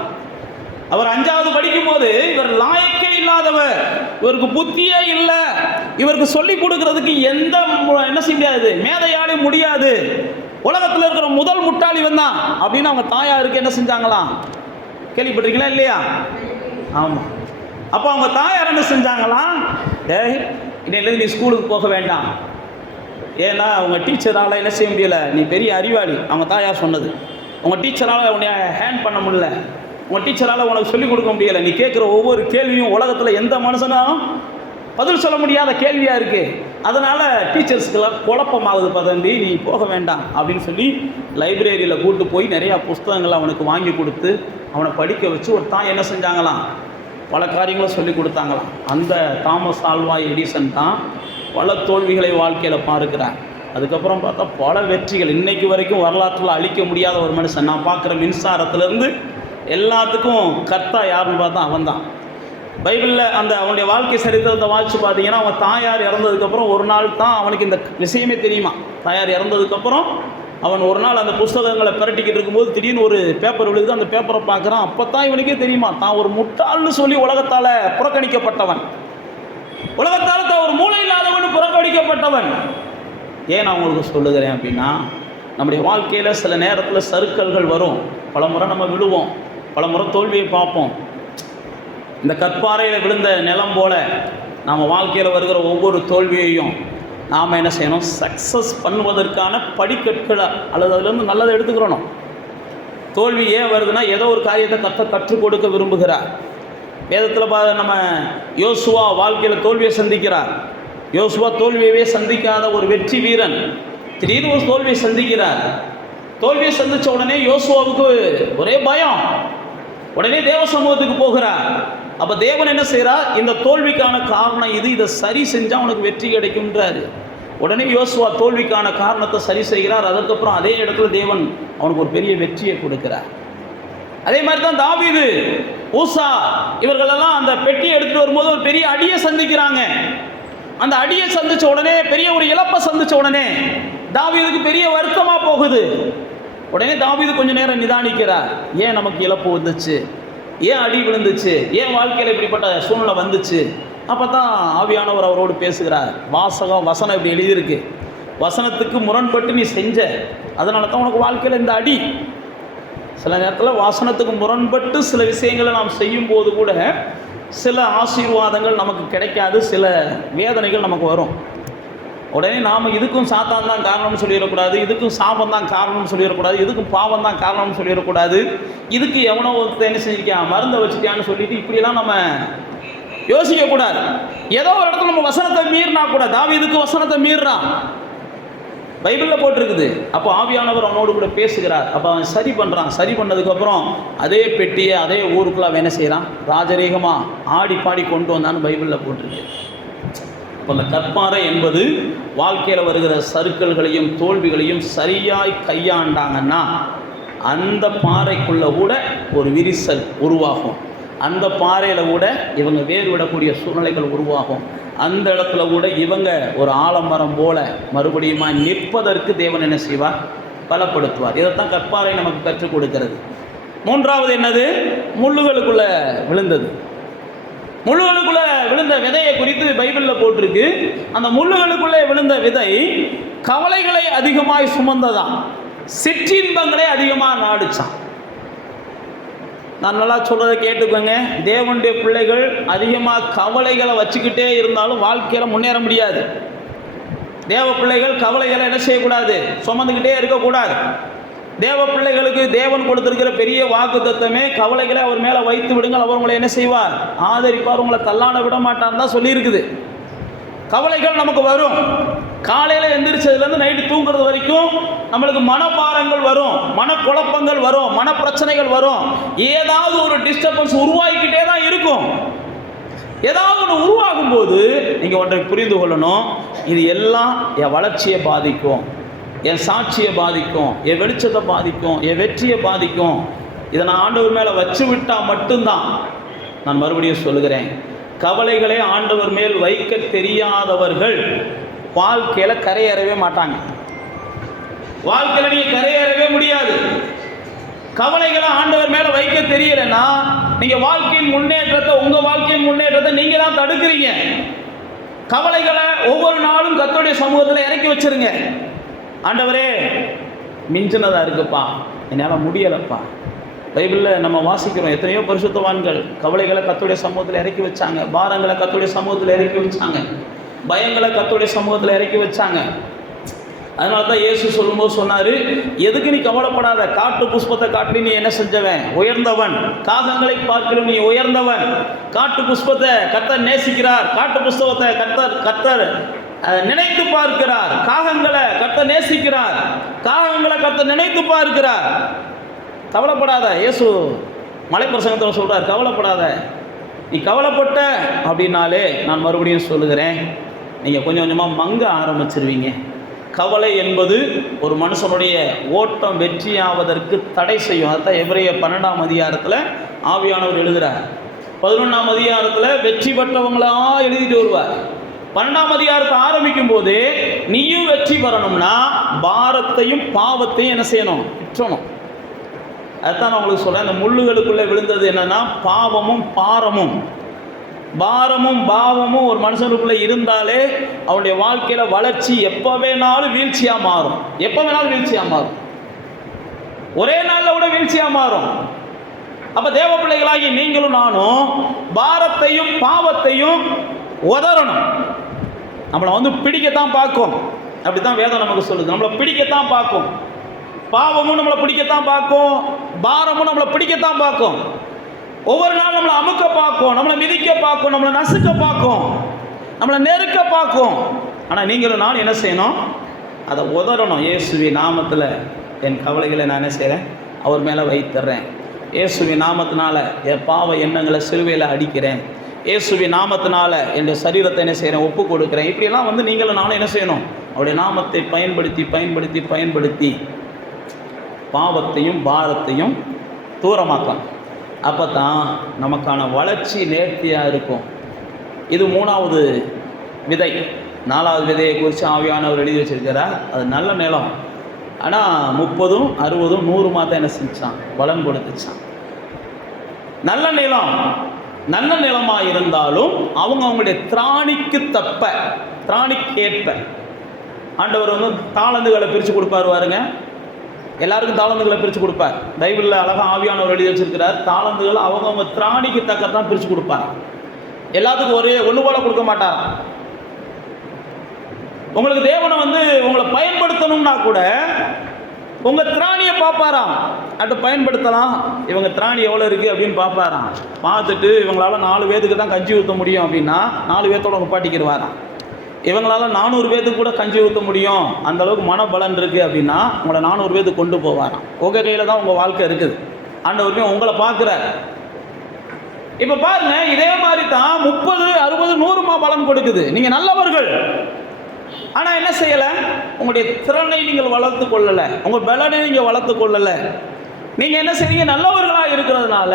அவர் 5வது படிக்கும் போது இவர் லாய்க்கே இல்லாதவர், இவருக்கு புத்தியே இல்லை, இவருக்கு சொல்லி கொடுக்கறதுக்கு எந்த என்ன செய்ய முடியாது, மேதையாலே முடியாது, உலகத்தில் இருக்கிற முதல் முட்டாளி வந்தான் அப்படின்னு அவங்க தாயாருக்கு என்ன செஞ்சாங்களாம், கேள்விப்பட்டிருக்கீங்களா இல்லையா? ஆமாம். அப்போ அவங்க தாயார் என்ன செஞ்சாங்களாம், இன்னையிலேருந்து நீ ஸ்கூலுக்கு போக வேண்டாம், ஏன்னா அவங்க டீச்சரால் என்ன செய்ய முடியலை, நீ பெரிய அறிவாளி. அவங்க தாயார் சொன்னது, உங்கள் டீச்சரால் உன்னை ஹேண்ட் பண்ண முடியல, உங்கள் டீச்சரால் உனக்கு சொல்லிக் கொடுக்க முடியலை, நீ கேட்குற ஒவ்வொரு கேள்வியும் உலகத்தில் எந்த மனுஷனும் பதில் சொல்ல முடியாத கேள்வியாக இருக்குது, அதனால் டீச்சர்ஸ்க்கெல்லாம் குழப்பமாகுது பதம்பி, நீ போக வேண்டாம் அப்படின்னு சொல்லி லைப்ரரியில் கூட்டு போய் நிறையா புஸ்தகங்களை அவனுக்கு வாங்கி கொடுத்து அவனை படிக்க வச்சு ஒரு தாய் என்ன செஞ்சாங்களாம், பல காரியங்களும் சொல்லி கொடுத்தாங்களாம். அந்த தாமஸ் ஆல்வா எடிசன் தான் பல தோல்விகளை வாழ்க்கையில் பார்க்கிறார். அதுக்கப்புறம் பார்த்தா பல வெற்றிகள், இன்னைக்கு வரைக்கும் வரலாற்றில் அழிக்க முடியாத ஒரு மனுஷன். நான் பார்க்குற மின்சாரத்துலேருந்து எல்லாத்துக்கும் கர்த்தா யாருன்னு பார்த்தா அவன் தான். பைபிளில் அவனுடைய வாழ்க்கை சரித்திரத்தை வாசித்து பார்த்தீங்கன்னா, அவன் தாயார் இறந்ததுக்கப்புறம் ஒரு நாள் தான் அவனுக்கு இந்த விஷயமே தெரியுமா. தாயார் இறந்ததுக்கப்புறம் அவன் ஒரு நாள் அந்த புஸ்தகங்களை பிரட்டிக்கிட்டு இருக்கும்போது திடீர்னு ஒரு பேப்பர் விழுது. அந்த பேப்பரை பார்க்குறான். அப்போ தான் இவனுக்கே தெரியுமா தான் ஒரு முட்டாள்னு சொல்லி உலகத்தால் புறக்கணிக்கப்பட்டவன், உலகத்தால் தான் ஒரு மூளை இல்லாதவன் புறக்கணிக்கப்பட்டவன். ஏன் நான் உங்களுக்கு சொல்லுகிறேன் அப்படின்னா, நம்முடைய வாழ்க்கையில் சில நேரத்தில் சறுக்கல்கள் வரும். பல முறை நம்ம விழுவோம், பல முறை தோல்வியை பார்ப்போம். இந்த கற்பாறையில் விழுந்த நிலம் போல நாம் வாழ்க்கையில் வருகிற ஒவ்வொரு தோல்வியையும் நாம் என்ன செய்யணும், சக்ஸஸ் பண்ணுவதற்கான படிக்கற்களை அல்லது அதுலேருந்து நல்லதை எடுத்துக்கிறணும். தோல்வி ஏன் வருதுன்னா, ஏதோ ஒரு காரியத்தை கற்றுக் கொடுக்க விரும்புகிறார். வேதத்தில் நம்ம யோசுவா வாழ்க்கையில் தோல்வியை சந்திக்கிறார். யோசுவா தோல்வியவே சந்திக்காத ஒரு வெற்றி வீரன் திடீர்னு ஒரு தோல்வியை சந்திக்கிறார். தோல்வியை சந்தித்த உடனே யோசுவாவுக்கு ஒரே பயம். உடனே தேவ சமூகத்துக்கு போகிறார். அப்போ தேவன் என்ன செய்கிறார், இந்த தோல்விக்கான காரணம் இது, இதை சரி செஞ்சால் உனக்கு வெற்றி கிடைக்கும்ன்றாரு. உடனே யோசுவா தோல்விக்கான காரணத்தை சரி செய்கிறார். அதுக்கப்புறம் அதே இடத்துல தேவன் அவனுக்கு ஒரு பெரிய வெற்றியை கொடுக்கிறார். அதே மாதிரி தான் தாவீது, ஊசா இவர்களெல்லாம் அந்த பெட்டியை எடுத்துகிட்டு வரும்போது ஒரு பெரிய அடியை சந்திக்கிறாங்க. அந்த அடியை சந்தித்த உடனே, பெரிய ஒரு இழப்பை சந்தித்த உடனே தாவீதுக்கு பெரிய வருத்தமாக போகுது. உடனே தாவீது கொஞ்சம் நேரம் நிதானிக்கிறார். ஏன் நமக்கு இழப்பு வந்துச்சு, ஏன் அடி விழுந்துச்சு, ஏன் வாழ்க்கையில் இப்படிப்பட்ட சூழ்நிலை வந்துச்சு. அப்போ தான் ஆவியானவர் அவரோடு பேசுகிறார். வசனம் இப்படி எழுதியிருக்கு, வசனத்துக்கு முரண்பட்டு நீ செஞ்ச, அதனால தான் உனக்கு வாழ்க்கையில் இந்த அடி. சில நேரத்தில் வசனத்துக்கு முரண்பட்டு சில விஷயங்களை நாம் செய்யும்போது கூட சில ஆசீர்வாதங்கள் நமக்கு கிடைக்காது, சில வேதனைகள் நமக்கு வரும். உடனே நாம் இதுக்கும் சாத்தான் தான் காரணம்னு சொல்லிடக்கூடாது, இதுக்கும் சாபம் தான் காரணம்னு சொல்லிடக்கூடாது, இதுக்கும் பாவம் தான் காரணம்னு சொல்லிடக்கூடாது, இதுக்கு எவனோ ஒருத்தர் என்ன செஞ்சிருக்கான், மருந்தை வச்சுட்டான்னு சொல்லிட்டு இப்படியெல்லாம் நம்ம யோசிக்கக்கூடாது. ஏதோ ஒரு இடத்துல நம்ம வசனத்தை மீறினா கூட, தாவீதுக்கு வசனத்தை மீறினான், பைபிளில் போட்டிருக்குது. அப்போ ஆவியானவர் அவனோடு கூட பேசுகிறார். அப்போ அவன் சரி பண்ணுறான். சரி பண்ணதுக்கப்புறம் அதே பெட்டியை அதே ஊருக்குள்ள அவன் என்ன செய்கிறான், ராஜரீகமாக ஆடி பாடி கொண்டு வந்தான்னு பைபிளில் போட்டிருக்கு. இப்போ அந்த கற்பாறை என்பது வாழ்க்கையில் வருகிற சறுக்கல்களையும் தோல்விகளையும் சரியாய் கையாண்டாங்கன்னா அந்த பாறைக்குள்ளே கூட ஒரு விரிசல் உருவாகும். அந்த பாறையில் கூட இவங்க வேறு விடக்கூடிய சூழ்நிலைகள் உருவாகும். அந்த இடத்துல கூட இவங்க ஒரு ஆலமரம் போல மறுபடியும் நிற்பதற்கு தேவன் என்ன செய்வார், பலப்படுத்துவார். இதைத்தான் கற்பாறை நமக்கு கற்றுக் கொடுக்கிறது. மூன்றாவது என்னது, முள்ளுகளுக்குள்ளே விழுந்தது. முள்ளுகளுக்குள்ளே விழுந்த விதையை குறித்து பைபிளில் போட்டிருக்கு. அந்த முள்ளுகளுக்குள்ளே விழுந்த விதை கவலைகளை அதிகமாய் சுமந்ததான், சிற்றின்பங்களை அதிகமாக நாடிச்சான். நான் நல்லா சொல்கிறத கேட்டுக்கோங்க. தேவனுடைய பிள்ளைகள் அதிகமாக கவலைகளை வச்சுக்கிட்டே இருந்தாலும் வாழ்க்கையில் முன்னேற முடியாது. தேவ பிள்ளைகள் கவலைகளை என்ன செய்யக்கூடாது, சுமந்துக்கிட்டே இருக்கக்கூடாது. தேவ பிள்ளைகளுக்கு தேவன் கொடுத்திருக்கிற பெரிய வாக்குத்தத்தமே, கவலைகளை அவர் மேலே வைத்து விடுங்கள், அவர் உங்களை என்ன செய்வார், ஆதரிப்பார், உங்களை தள்ளாட விட மாட்டான்னு தான் சொல்லியிருக்குது. கவலைகள் நமக்கு வரும். காலையில் எந்திரிச்சதுலேருந்து நைட்டு தூங்குறது வரைக்கும் நம்மளுக்கு மனபாரங்கள் வரும், மனக்குழப்பங்கள் வரும், மனப்பிரச்சனைகள் வரும். ஏதாவது ஒரு டிஸ்டர்பன்ஸ் உருவாகிக்கிட்டே தான் இருக்கும். ஏதாவது ஒன்று உருவாகும் போது நீங்கள் ஒன்றை புரிந்து கொள்ளணும், இது எல்லாம் என் வளர்ச்சியை பாதிக்கும், என் சாட்சியை பாதிக்கும், என் வெளிச்சத்தை பாதிக்கும், என் வெற்றியை பாதிக்கும். இதை நான் ஆண்டவர் மேலே வச்சு விட்டால் மட்டும்தான். நான் மறுபடியும் சொல்லுகிறேன், கவலைகளை ஆண்டவர் மேல் வைக்க தெரியாதவர்கள் வாழ்க்கையில் கரையேறவே மாட்டாங்க. வாழ்க்கையில் நீங்கள் கரையேறவே முடியாது. கவலைகளை ஆண்டவர் மேலே வைக்க தெரியலைன்னா நீங்கள் வாழ்க்கையின் முன்னேற்றத்தை, உங்கள் வாழ்க்கையின் முன்னேற்றத்தை நீங்கள் தான் தடுக்கிறீங்க. கவலைகளை ஒவ்வொரு நாளும் கர்த்தருடைய சமூகத்தில் இறக்கி வச்சிருங்க. ஆண்டவரே, மிஞ்சினதாக இருக்குப்பா, என்னால் முடியலைப்பா. பைபிளில் நம்ம வாசிக்கிறோம், எத்தனையோ பரிசுத்தவான்கள் கவலைகளை கர்த்தருடைய சமூகத்தில் இறக்கி வச்சாங்க, பாரங்களை கர்த்தருடைய சமூகத்தில் இறக்கி வச்சாங்க, பயங்களை கர்த்தருடைய சமூகத்தில் இறக்கி வச்சாங்க. அதனால தான் இயேசு சொல்லும்போது சொன்னார், எதுக்கு நீ கவலைப்படாத, காட்டு புஷ்பத்தை காட்டி நீ என்ன செஞ்சவன், உயர்ந்தவன், காகங்களை பார்க்கலும் நீ உயர்ந்தவன். காட்டு புஷ்பத்தை கர்த்தர் நேசிக்கிறார், காட்டு புஷ்பத்தை கர்த்தர் நினைத்து பார்க்கிறார். காகங்களை கர்த்தர் நேசிக்கிறார், காகங்களை கர்த்தர் நினைத்து பார்க்கிறார். கவலைப்படாத. இயேசு மலைப்பிரசங்கத்தில் சொல்கிறார், கவலைப்படாத. நீ கவலைப்பட்ட அப்படின்னாலே நான் மறுபடியும் சொல்லுகிறேன், நீங்கள் கொஞ்சம் கொஞ்சமாக மங்க ஆரம்பிச்சிருவீங்க. கவலை என்பது ஒரு மனுஷனுடைய ஓட்டம் வெற்றியாவதற்கு தடை செய்யும். அதுதான் எபிரேயர் 12ஆம் அதிகாரத்தில் ஆவியானவர் எழுதுகிறார். 11ஆம் அதிகாரத்தில் வெற்றி பெற்றவங்களா எழுதிட்டு வருவார். 12ஆம் அதிகாரத்தை ஆரம்பிக்கும் போது நீயும் வெற்றி பெறணும்னா பாரத்தையும் பாவத்தையும் என்ன செய்யணும்? விற்றணும். அதுதான் நான் உங்களுக்கு சொல்கிறேன். இந்த முள்ளுகளுக்குள்ளே விழுந்தது என்னன்னா பாவமும் பாரமும். பாரமும் பாவமும் ஒரு மனுஷனுக்குள்ளே இருந்தாலே அவனுடைய வாழ்க்கையில் வளர்ச்சி எப்போ வேணாலும் வீழ்ச்சியாக மாறும். எப்போ வேணாலும் வீழ்ச்சியாக மாறும். ஒரே நாளில் கூட வீழ்ச்சியாக மாறும். அப்போ தேவ பிள்ளைகளாகி நீங்களும் நானும் பாரத்தையும் பாவத்தையும் உதறணும். நம்மளை வந்து பிடிக்கத்தான் பார்க்கும். அப்படி தான் வேதம் நமக்கு சொல்லுது. நம்மளை பிடிக்கத்தான் பார்க்கும். பாவமும் நம்மளை பிடிக்கத்தான் பார்க்கும், பாரமும் நம்மளை பிடிக்கத்தான் பார்க்கும். ஒவ்வொரு நாள் நம்மளை அமுக்க பார்க்கும், நம்மளை மிதிக்க பார்க்கும், நம்மளை நசுக்க பார்க்கும், நம்மளை நெருக்க பார்க்கும். ஆனால் நீங்களும் நான் என்ன செய்யணும்? அதை உதறணும். இயேசுவி நாமத்தில் என் கவலைகளை நான் என்ன செய்கிறேன்? அவர் மேலே வைத்துறேன். இயேசுவி நாமத்தினால என் பாவ எண்ணங்களை சிலுவையில் அடிக்கிறேன். இயேசுவி நாமத்தினால என்னுடைய சரீரத்தை என்ன செய்கிறேன்? ஒப்பு கொடுக்குறேன். இப்படியெல்லாம் வந்து நீங்களும் நானும் என்ன செய்யணும்? அவருடைய நாமத்தை பயன்படுத்தி பயன்படுத்தி பயன்படுத்தி பாவத்தையும் பாரத்தையும் தூரமாக்கலாம். அப்போ தான் நமக்கான வளர்ச்சி நேர்த்தியாக இருக்கும். இது 3வது விதை. 4வது விதையை குறித்து ஆவியானவர் எழுதி வச்சிருக்கிறார். அது நல்ல நிலம். ஆனால் 30, 60, 100 மாதம் என்ன செஞ்சான்? பலன் கொடுத்துச்சான். நல்ல நிலம் நல்ல நிலமாக இருந்தாலும் அவங்களுடைய திராணிக்கு தப்ப திராணிக்கேற்ப ஆண்டவர் வந்து தாளந்துகளை பிரித்து கொடுப்பார். பாருங்க, எல்லாருக்கும் தாளந்துகளை பிரித்து கொடுப்பார். பைபிளில் அழகாக ஆவியானவர் எழுதி வச்சிருக்கிறார். தாளந்துகள் அவங்க திராணிக்கு தக்கத்தான் பிரித்து கொடுப்பார். எல்லாத்துக்கும் ஒரே ஒன்று போல கொடுக்க மாட்டார். உங்களுக்கு தேவனை வந்து உங்களை பயன்படுத்தணும்னா கூட உங்கள் திராணியை பார்ப்பாராம். அதை பயன்படுத்தலாம். இவங்க திராணி எவ்வளோ இருக்குது அப்படின்னு பார்ப்பாராம். பார்த்துட்டு இவங்களால் 4 பேத்துக்கு தான் கஞ்சி ஊற்ற முடியும் அப்படின்னா 4 பேர்த்தோட நிப்பாட்டிக்கிடுவாராம். இவங்களால் 400 பேத்துக்கு கூட கஞ்சி ஊற்ற முடியும், அந்தளவுக்கு மனபலன் இருக்குது அப்படின்னா உங்களை 400 பேத்துக்கு கொண்டு போவாராம். உங்கள் கையில் தான் உங்கள் வாழ்க்கை இருக்குது. ஆண்டவருமே உங்களை பார்க்குறார். இப்போ பாருங்கள், இதே மாதிரி தான் 30, 60, 100 பலன் கொடுக்குது. நீங்கள் நல்லவர்கள். ஆனால் என்ன செய்யலை? உங்களுடைய திறனை நீங்கள் வளர்த்து கொள்ளலை, உங்கள் பலனை நீங்கள் வளர்த்து கொள்ளலை. நீங்கள் என்ன செய்றீங்க? நல்லவர்களாக இருக்கிறதுனால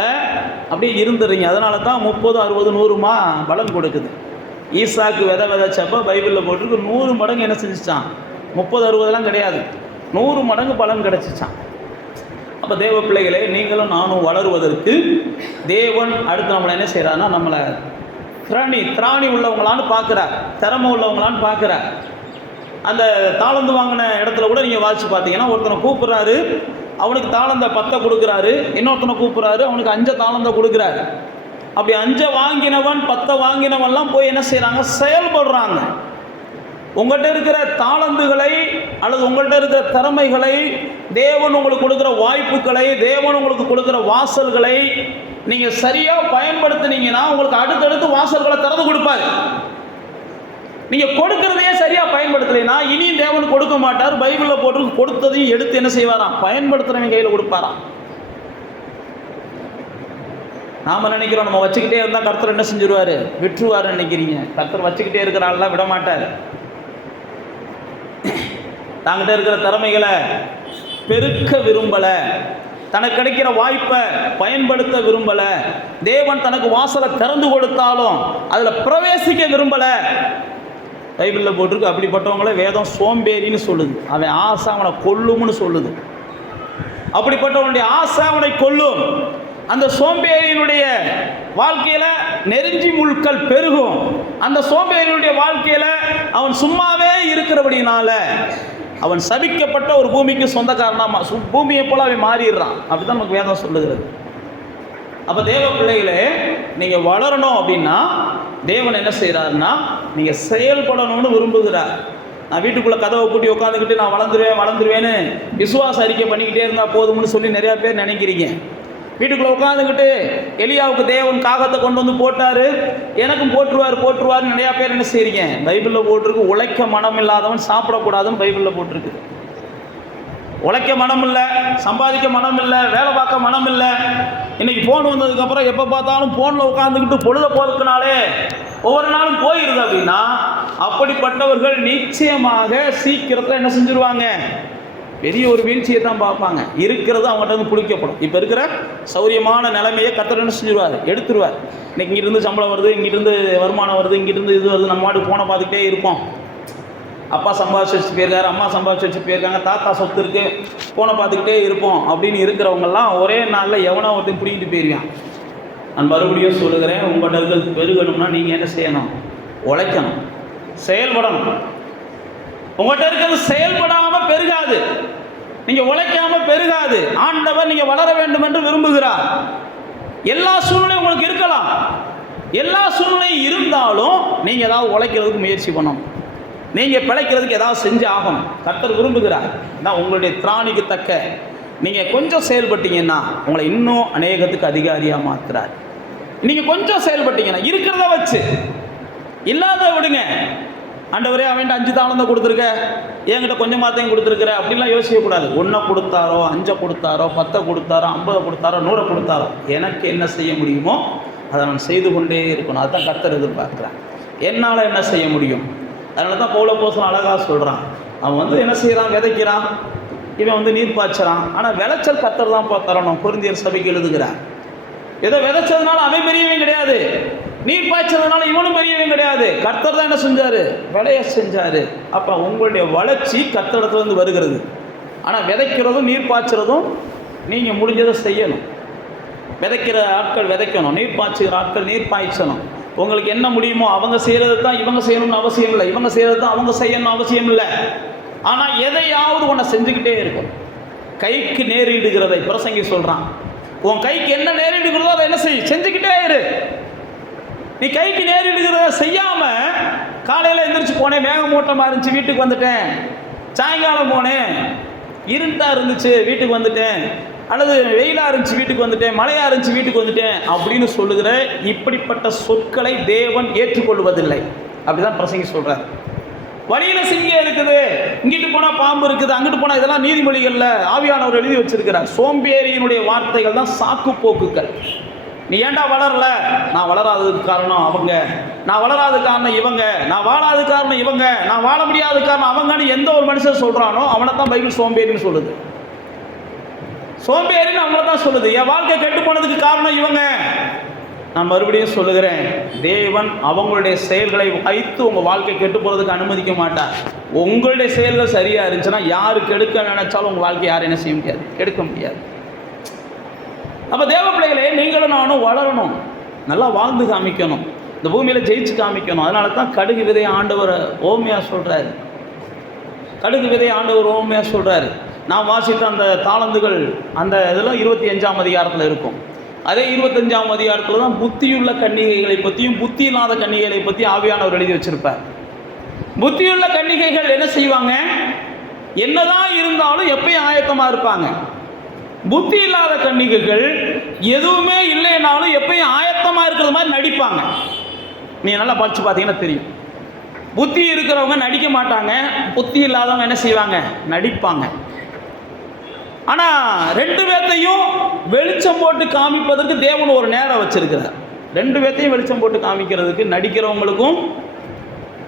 அப்படியே இருந்துடுறீங்க. அதனால தான் 30, 60, 100 பலன் கொடுக்குது. ஈசாக்கு விதைச்சப்போ பைபிளில் போட்டிருக்கு 100 மடங்கு என்ன செஞ்சிச்சான்? 30, 60 கிடையாது, 100 மடங்கு பலன் கிடச்சிச்சான். அப்போ தேவ பிள்ளைகளே, நீங்களும் நானும் வளருவதற்கு தேவன் அடுத்து நம்மளை என்ன செய்கிறாருன்னா நம்மளை திராணி உள்ளவங்களான்னு பார்க்குறார், திறமை உள்ளவங்களான்னு பார்க்குறார். அந்த தாளந்து வாங்கின இடத்துல கூட நீங்கள் வாசித்து பார்த்தீங்கன்னா ஒருத்தனை கூப்பிட்றாரு, அவனுக்கு தாளந்த 10 கொடுக்குறாரு. இன்னொருத்தனை கூப்பிட்றாரு, அவனுக்கு 5 தாளந்த கொடுக்குறாரு. அப்படி 5 வாங்கினவன் 10 வாங்கினவன்லாம் போய் என்ன செய்கிறாங்க? செயல்படுறாங்க. உங்கள்கிட்ட இருக்கிற தாளந்துகளை அல்லது உங்கள்கிட்ட இருக்கிற திறமைகளை, தேவன் உங்களுக்கு கொடுக்குற வாய்ப்புகளை, தேவன் உங்களுக்கு கொடுக்குற வாசல்களை நீங்கள் சரியாக பயன்படுத்தினீங்கன்னா உங்களுக்கு அடுத்தடுத்து வாசல்களை திறந்து கொடுப்பாரு. நீங்கள் கொடுக்கறதையே சரியாக பயன்படுத்தலைன்னா இனியும் தேவன் கொடுக்க மாட்டார். பைபிளில் போட்டு கொடுத்ததையும் எடுத்து என்ன செய்வாராம்? பயன்படுத்துகிறவங்க கையில் கொடுப்பாராம். நாம் நினைக்கிறோம் நம்ம வச்சுக்கிட்டே இருந்தால் கர்த்தர் என்ன செஞ்சிருவார்? விட்டுருவார் நினைக்கிறீங்க. கர்த்தர் வச்சுக்கிட்டே இருக்கிற ஆள்லாம் விட மாட்டார். தாங்கிட்ட இருக்கிற திறமைகளை பெருக்க விரும்பலை, தனக்கு கிடைக்கிற வாய்ப்பை பயன்படுத்த விரும்பலை, தேவன் தனக்கு வாசலை திறந்து கொடுத்தாலும் அதில் பிரவேசிக்க விரும்பலை. பைபிளில் போட்டிருக்கு, அப்படிப்பட்டவங்களே வேதம் சோம்பேறின்னு சொல்லுது. அவன் ஆசை அவனை கொல்லும்னு சொல்லுது. அப்படிப்பட்டவனுடைய ஆசை அவனை கொல்லும். அந்த சோம்பேறியினுடைய வாழ்க்கையில் நெருஞ்சி முள்கள் பெருகும். அந்த சோம்பேறியினுடைய வாழ்க்கையில் அவன் சும்மாவே இருக்கிறபடினால அவன் சபிக்கப்பட்ட ஒரு பூமிக்கு சொந்தக்காரனாக பூமியை போல அவன் மாறிடுறான். அப்படிதான் நமக்கு வேதம் சொல்லுகிறது. அப்போ தேவ பிள்ளைகளே, நீங்கள் வளரணும் அப்படின்னா தேவன் என்ன செய்கிறாருன்னா நீங்கள் செயல்படணும்னு விரும்புகிறார். நான் வீட்டுக்குள்ளே கதவை பூட்டி உட்காந்துக்கிட்டு நான் வளர்ந்துருவேன்னு விசுவாச அறிக்கை பண்ணிக்கிட்டே இருந்தால் போதும்னு சொல்லி நிறையா பேர் நினைக்கிறீங்க. வீட்டுக்குள்ளே உட்காந்துக்கிட்டு எலியாவுக்கு தேவன் காகத்தை கொண்டு வந்து போட்டார், எனக்கும் போட்டுருவார்னு நிறையா பேர் என்ன செய்கிறீங்க? பைபிளில் போட்டிருக்கு, உழைக்க மனம் இல்லாதவன் சாப்பிடக்கூடாதுன்னு பைபிளில் போட்டிருக்கு. உழைக்க மனம் இல்லை, சம்பாதிக்க மனம் இல்லை, வேலை பார்க்க மனம் இல்லை. இன்றைக்கி ஃபோன் வந்ததுக்கப்புறம் எப்போ பார்த்தாலும் ஃபோனில் உட்காந்துக்கிட்டு பொழுத போகிறதுக்குனாலே ஒவ்வொரு நாளும் போயிடுது அப்படின்னா, அப்படிப்பட்டவர்கள் நிச்சயமாக சீக்கிரத்தில் என்ன செஞ்சுருவாங்க, பெரிய ஒரு வீழ்ச்சியை தான் பார்ப்பாங்க. இருக்கிறது அவங்கள்ட்ட வந்து புளிக்கப்படும். இப்போ இருக்கிற சௌரியமான நிலைமையை கர்த்தர் என்ன செஞ்சுருவார், எடுத்துருவார். இன்றைக்கி இங்கிட்டிருந்து சம்பளம் வருது, இங்கிட்டிருந்து வருமானம் வருது, இங்கிட்டிருந்து இது வருது, நம்ம மாட்டு ஃபோனை பார்த்துக்கிட்டே இருப்போம். அப்பா சம்பாதிச்சு வச்சு போயிருக்காரு, அம்மா சம்பாதிச்சு வச்சு போயிருக்காங்க, தாத்தா சொத்து இருக்குது, ஃபோனை பார்த்துக்கிட்டே இருப்போம் அப்படின்னு இருக்கிறவங்கெல்லாம் ஒரே நாளில் எவனோ ஒருத்தன் பிடிக்கிட்டு போயிருக்கான். நான் மறுபடியும் சொல்லுகிறேன், உங்கள்கிட்ட இருக்கிறது பெருகணும்னா நீங்கள் என்ன செய்யணும், உழைக்கணும், செயல்படணும். உங்கள்கிட்ட இருக்கிறது செயல்படாமல் பெருகாது, நீங்கள் உழைக்காமல் பெருகாது. ஆண்டவர் நீங்கள் வளர வேண்டும் என்று விரும்புகிறார். எல்லா சூழ்நிலையும் உங்களுக்கு இருக்கலாம், எல்லா சூழ்நிலையும் இருந்தாலும் நீங்கள் ஏதாவது உழைக்கிறதுக்கு முயற்சி பண்ணணும், நீங்கள் பிழைக்கிறதுக்கு ஏதாவது செஞ்சு ஆகணும். கர்த்தர் விரும்புகிறார். தான் உங்களுடைய திராணிக்கு தக்க நீங்கள் கொஞ்சம் செயல்பட்டீங்கன்னா உங்களை இன்னும் அநேகத்துக்கு அதிகாரியாக மாற்றுறார். நீங்கள் கொஞ்சம் செயல்பட்டீங்கன்னா இருக்கிறத வச்சு, இல்லாத விடுங்க. ஆண்டவரே அவன்கிட்ட 5 தாளந்தான் கொடுத்துருக்க, என்கிட்ட கொஞ்சம் மாத்தையும் கொடுத்துருக்குற அப்படின்லாம் யோசிக்கக்கூடாது. 1 கொடுத்தாரோ, 5 கொடுத்தாரோ, 10 கொடுத்தாரோ, 50 கொடுத்தாரோ, 100 கொடுத்தாரோ, எனக்கு என்ன செய்ய முடியுமோ அதை நான் செய்து கொண்டே இருக்கணும். அதுதான் கர்த்தர் எதிர்பார்க்குறேன். என்னால் என்ன செய்ய முடியும்? அதனால தான் பவுல் அப்போஸ்தலன் அழகாக சொல்கிறான். அவன் வந்து என்ன செய்கிறான், விதைக்கிறான், இவன் வந்து நீர் பாய்ச்சறான். ஆனால் விளைச்சல் கர்த்தர் தான் தரணும். கொரிந்தியர் சபைக்கு எழுதுகிறார். ஏதோ விதைச்சதுனால அவன் பெரியவன் கிடையாது, நீர் பாய்ச்சதுனால இவனும் பெரியவன் கிடையாது. கர்த்தர் தான் என்ன செஞ்சார், விளைய செஞ்சார். அப்போ உங்களுடைய வளர்ச்சி கர்த்தரிடத்துலேருந்து வருகிறது. ஆனால் விதைக்கிறதும் நீர் பாய்ச்சறதும் நீங்கள் முடிஞ்சதை செய்யணும். விதைக்கிற ஆட்கள் விதைக்கணும், நீர் பாய்ச்சுகிற ஆட்கள் நீர் பாய்ச்சணும். உங்களுக்கு என்ன முடியுமோ அவங்க செய்கிறது தான் இவங்க செய்யணும்னு அவசியம் இல்லை, இவங்க செய்கிறது தான் அவங்க செய்யணும்னு அவசியம் இல்லை. ஆனால் எதையாவது ஒன்றை செஞ்சுக்கிட்டே இருக்கும். கைக்கு நேரிடுகிறதை பிரசங்கி சொல்கிறான். உன் கைக்கு என்ன நேரிடுகிறதோ அதை என்ன செஞ்சுக்கிட்டே இரு. நீ கைக்கு நேரிடுகிறத செய்யாமல் காலையில் எந்திரிச்சு போனேன், மேகமூட்டமாக இருந்துச்சு வீட்டுக்கு வந்துட்டேன், சாயங்காலம் போனேன் இருட்டாக இருந்துச்சு வீட்டுக்கு வந்துட்டேன், அல்லது வெயிலாக இருந்துச்சு வீட்டுக்கு வந்துட்டேன், மழையாக இருந்துச்சு வீட்டுக்கு வந்துட்டேன் அப்படின்னு சொல்லுகிற இப்படிப்பட்ட சொற்களை தேவன் ஏற்றுக்கொள்வதில்லை. அப்படிதான் பிரசங்கி சொல்கிறார். வழியில் சிங்கம் இருக்குது, இங்கிட்டு போனால் பாம்பு இருக்குது, அங்கிட்டு போனால், இதெல்லாம் நீதிமொழிகளில் ஆவியானவர் எழுதி வச்சிருக்கிறார். சோம்பேறியினுடைய வார்த்தைகள் தான் சாக்கு போக்குகள். நீ ஏன்டா வளரல? நான் வளராததுக்கு காரணம் அவங்க, நான் வளராத காரணம் இவங்க, நான் வாழாத காரணம் இவங்க, நான் வாழ முடியாத காரணம் அவங்கன்னு எந்த ஒரு மனுஷன் சொல்கிறானோ அவனை தான் பைபிள் சோம்பேறின்னு சொல்லுது. சோம்பேறின்னு அவங்கள தான் சொல்லுது. என் வாழ்க்கை கெட்டு போனதுக்கு காரணம் இவங்க. நான் மறுபடியும் சொல்லுகிறேன், தேவன் அவங்களுடைய செயல்களை வைத்து உங்கள் வாழ்க்கை கெட்டு போகிறதுக்கு அனுமதிக்க மாட்டார். உங்களுடைய செயல்கள் சரியாக இருந்துச்சுன்னா யாரு கெடுக்க நினைச்சாலும் உங்கள் வாழ்க்கை யாரும் என்ன செய்ய முடியாது, கெடுக்க முடியாது. அப்போ தேவ பிள்ளைகளே, நீங்களும் நானும் வளரணும், நல்லா வாழ்ந்து காமிக்கணும், இந்த பூமியில் ஜெயிச்சு காமிக்கணும். அதனால தான் கடுகு விதையை ஆண்டவர் ஓமையாக சொல்கிறாரு. கடுகு விதையை ஆண்டவர் ஓமையாக சொல்கிறாரு. நான் வாசித்த அந்த தாளந்துகள் அந்த இதில் 25ஆம் அதிகாரத்தில் இருக்கும். அதே 25ஆம் அதிகாரத்தில் தான் புத்தியுள்ள கன்னிகைகளை பற்றியும் புத்தி இல்லாத கன்னிகைகளை பற்றி ஆவியானவர் எழுதி வச்சிருப்பார். புத்தியுள்ள கன்னிகைகள் என்ன செய்வாங்க, என்னதான் இருந்தாலும் எப்பயும் ஆயத்தமாக இருப்பாங்க. புத்தி இல்லாத கன்னிகைகள் எதுவுமே இல்லைனாலும் எப்பயும் ஆயத்தமாக இருக்கிறது மாதிரி நடிப்பாங்க. நீங்கள் நல்லா படித்து பார்த்தீங்கன்னா தெரியும். புத்தி இருக்கிறவங்க நடிக்க மாட்டாங்க, புத்தி இல்லாதவங்க என்ன செய்வாங்க, நடிப்பாங்க. ஆனால் 2 பேர்த்தையும் வெளிச்சம் போட்டு காமிப்பதற்கு தேவன் ஒரு நேரம் வச்சிருக்கிறார். 2 பேர்த்தையும் வெளிச்சம் போட்டு காமிக்கிறதுக்கு நடிக்கிறவங்களுக்கும்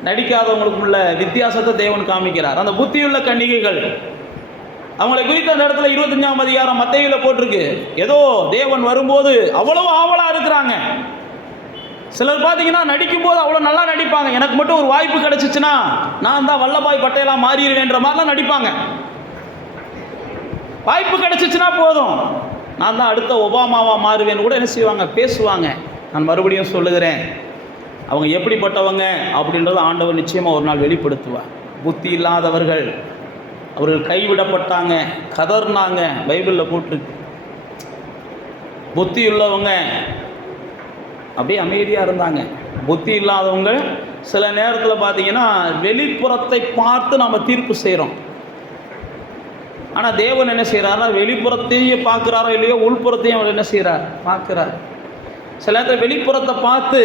நடிக்காதவங்களுக்கும் உள்ள வித்தியாசத்தை தேவன் காமிக்கிறார். அந்த புத்தியுள்ள கன்னிகைகள் அவங்களை குறித்து அந்த இடத்துல 25ஆம் அதிகாரம் மத்தேயுல போட்டிருக்கு. ஏதோ தேவன் வரும்போது அவ்வளவு ஆவலாக இருக்கிறாங்க. சிலர் பார்த்தீங்கன்னா நடிக்கும்போது அவ்வளோ நல்லா நடிப்பாங்க. எனக்கு மட்டும் ஒரு வாய்ப்பு கிடைச்சிச்சுன்னா நான் தான் வல்லபாய் பட்டேலாக மாறிடுவேன்ற மாதிரிலாம் நடிப்பாங்க. வாய்ப்பு கிடைச்சிச்சுன்னா போதும், நான் தான் அடுத்த ஒபாமாவாக மாறுவேன்னு கூட என்ன செய்வாங்க, பேசுவாங்க. நான் மறுபடியும் சொல்லுகிறேன், அவங்க எப்படிப்பட்டவங்க அப்படின்றத ஆண்டவர் நிச்சயமாக ஒரு நாள் வெளிப்படுத்துவார். புத்தி இல்லாதவர்கள், அவர்கள் கைவிடப்பட்டாங்க, கதர்னாங்க, பைபிளில் போட்டிருக்கு. புத்தி உள்ளவங்க அப்படியே அமைதியாக இருந்தாங்க. புத்தி இல்லாதவங்க சில நேரத்தில் பார்த்தீங்கன்னா வெளிப்புறத்தை பார்த்து நம்ம தீர்ப்பு செய்கிறோம். ஆனால் தேவன் என்ன செய்கிறாருன்னா வெளிப்புறத்தையும் பார்க்குறாரோ இல்லையோ உள்புறத்தையும் அவர் என்ன செய்கிறார், பார்க்குறார். சில நேரத்தில் வெளிப்புறத்தை பார்த்து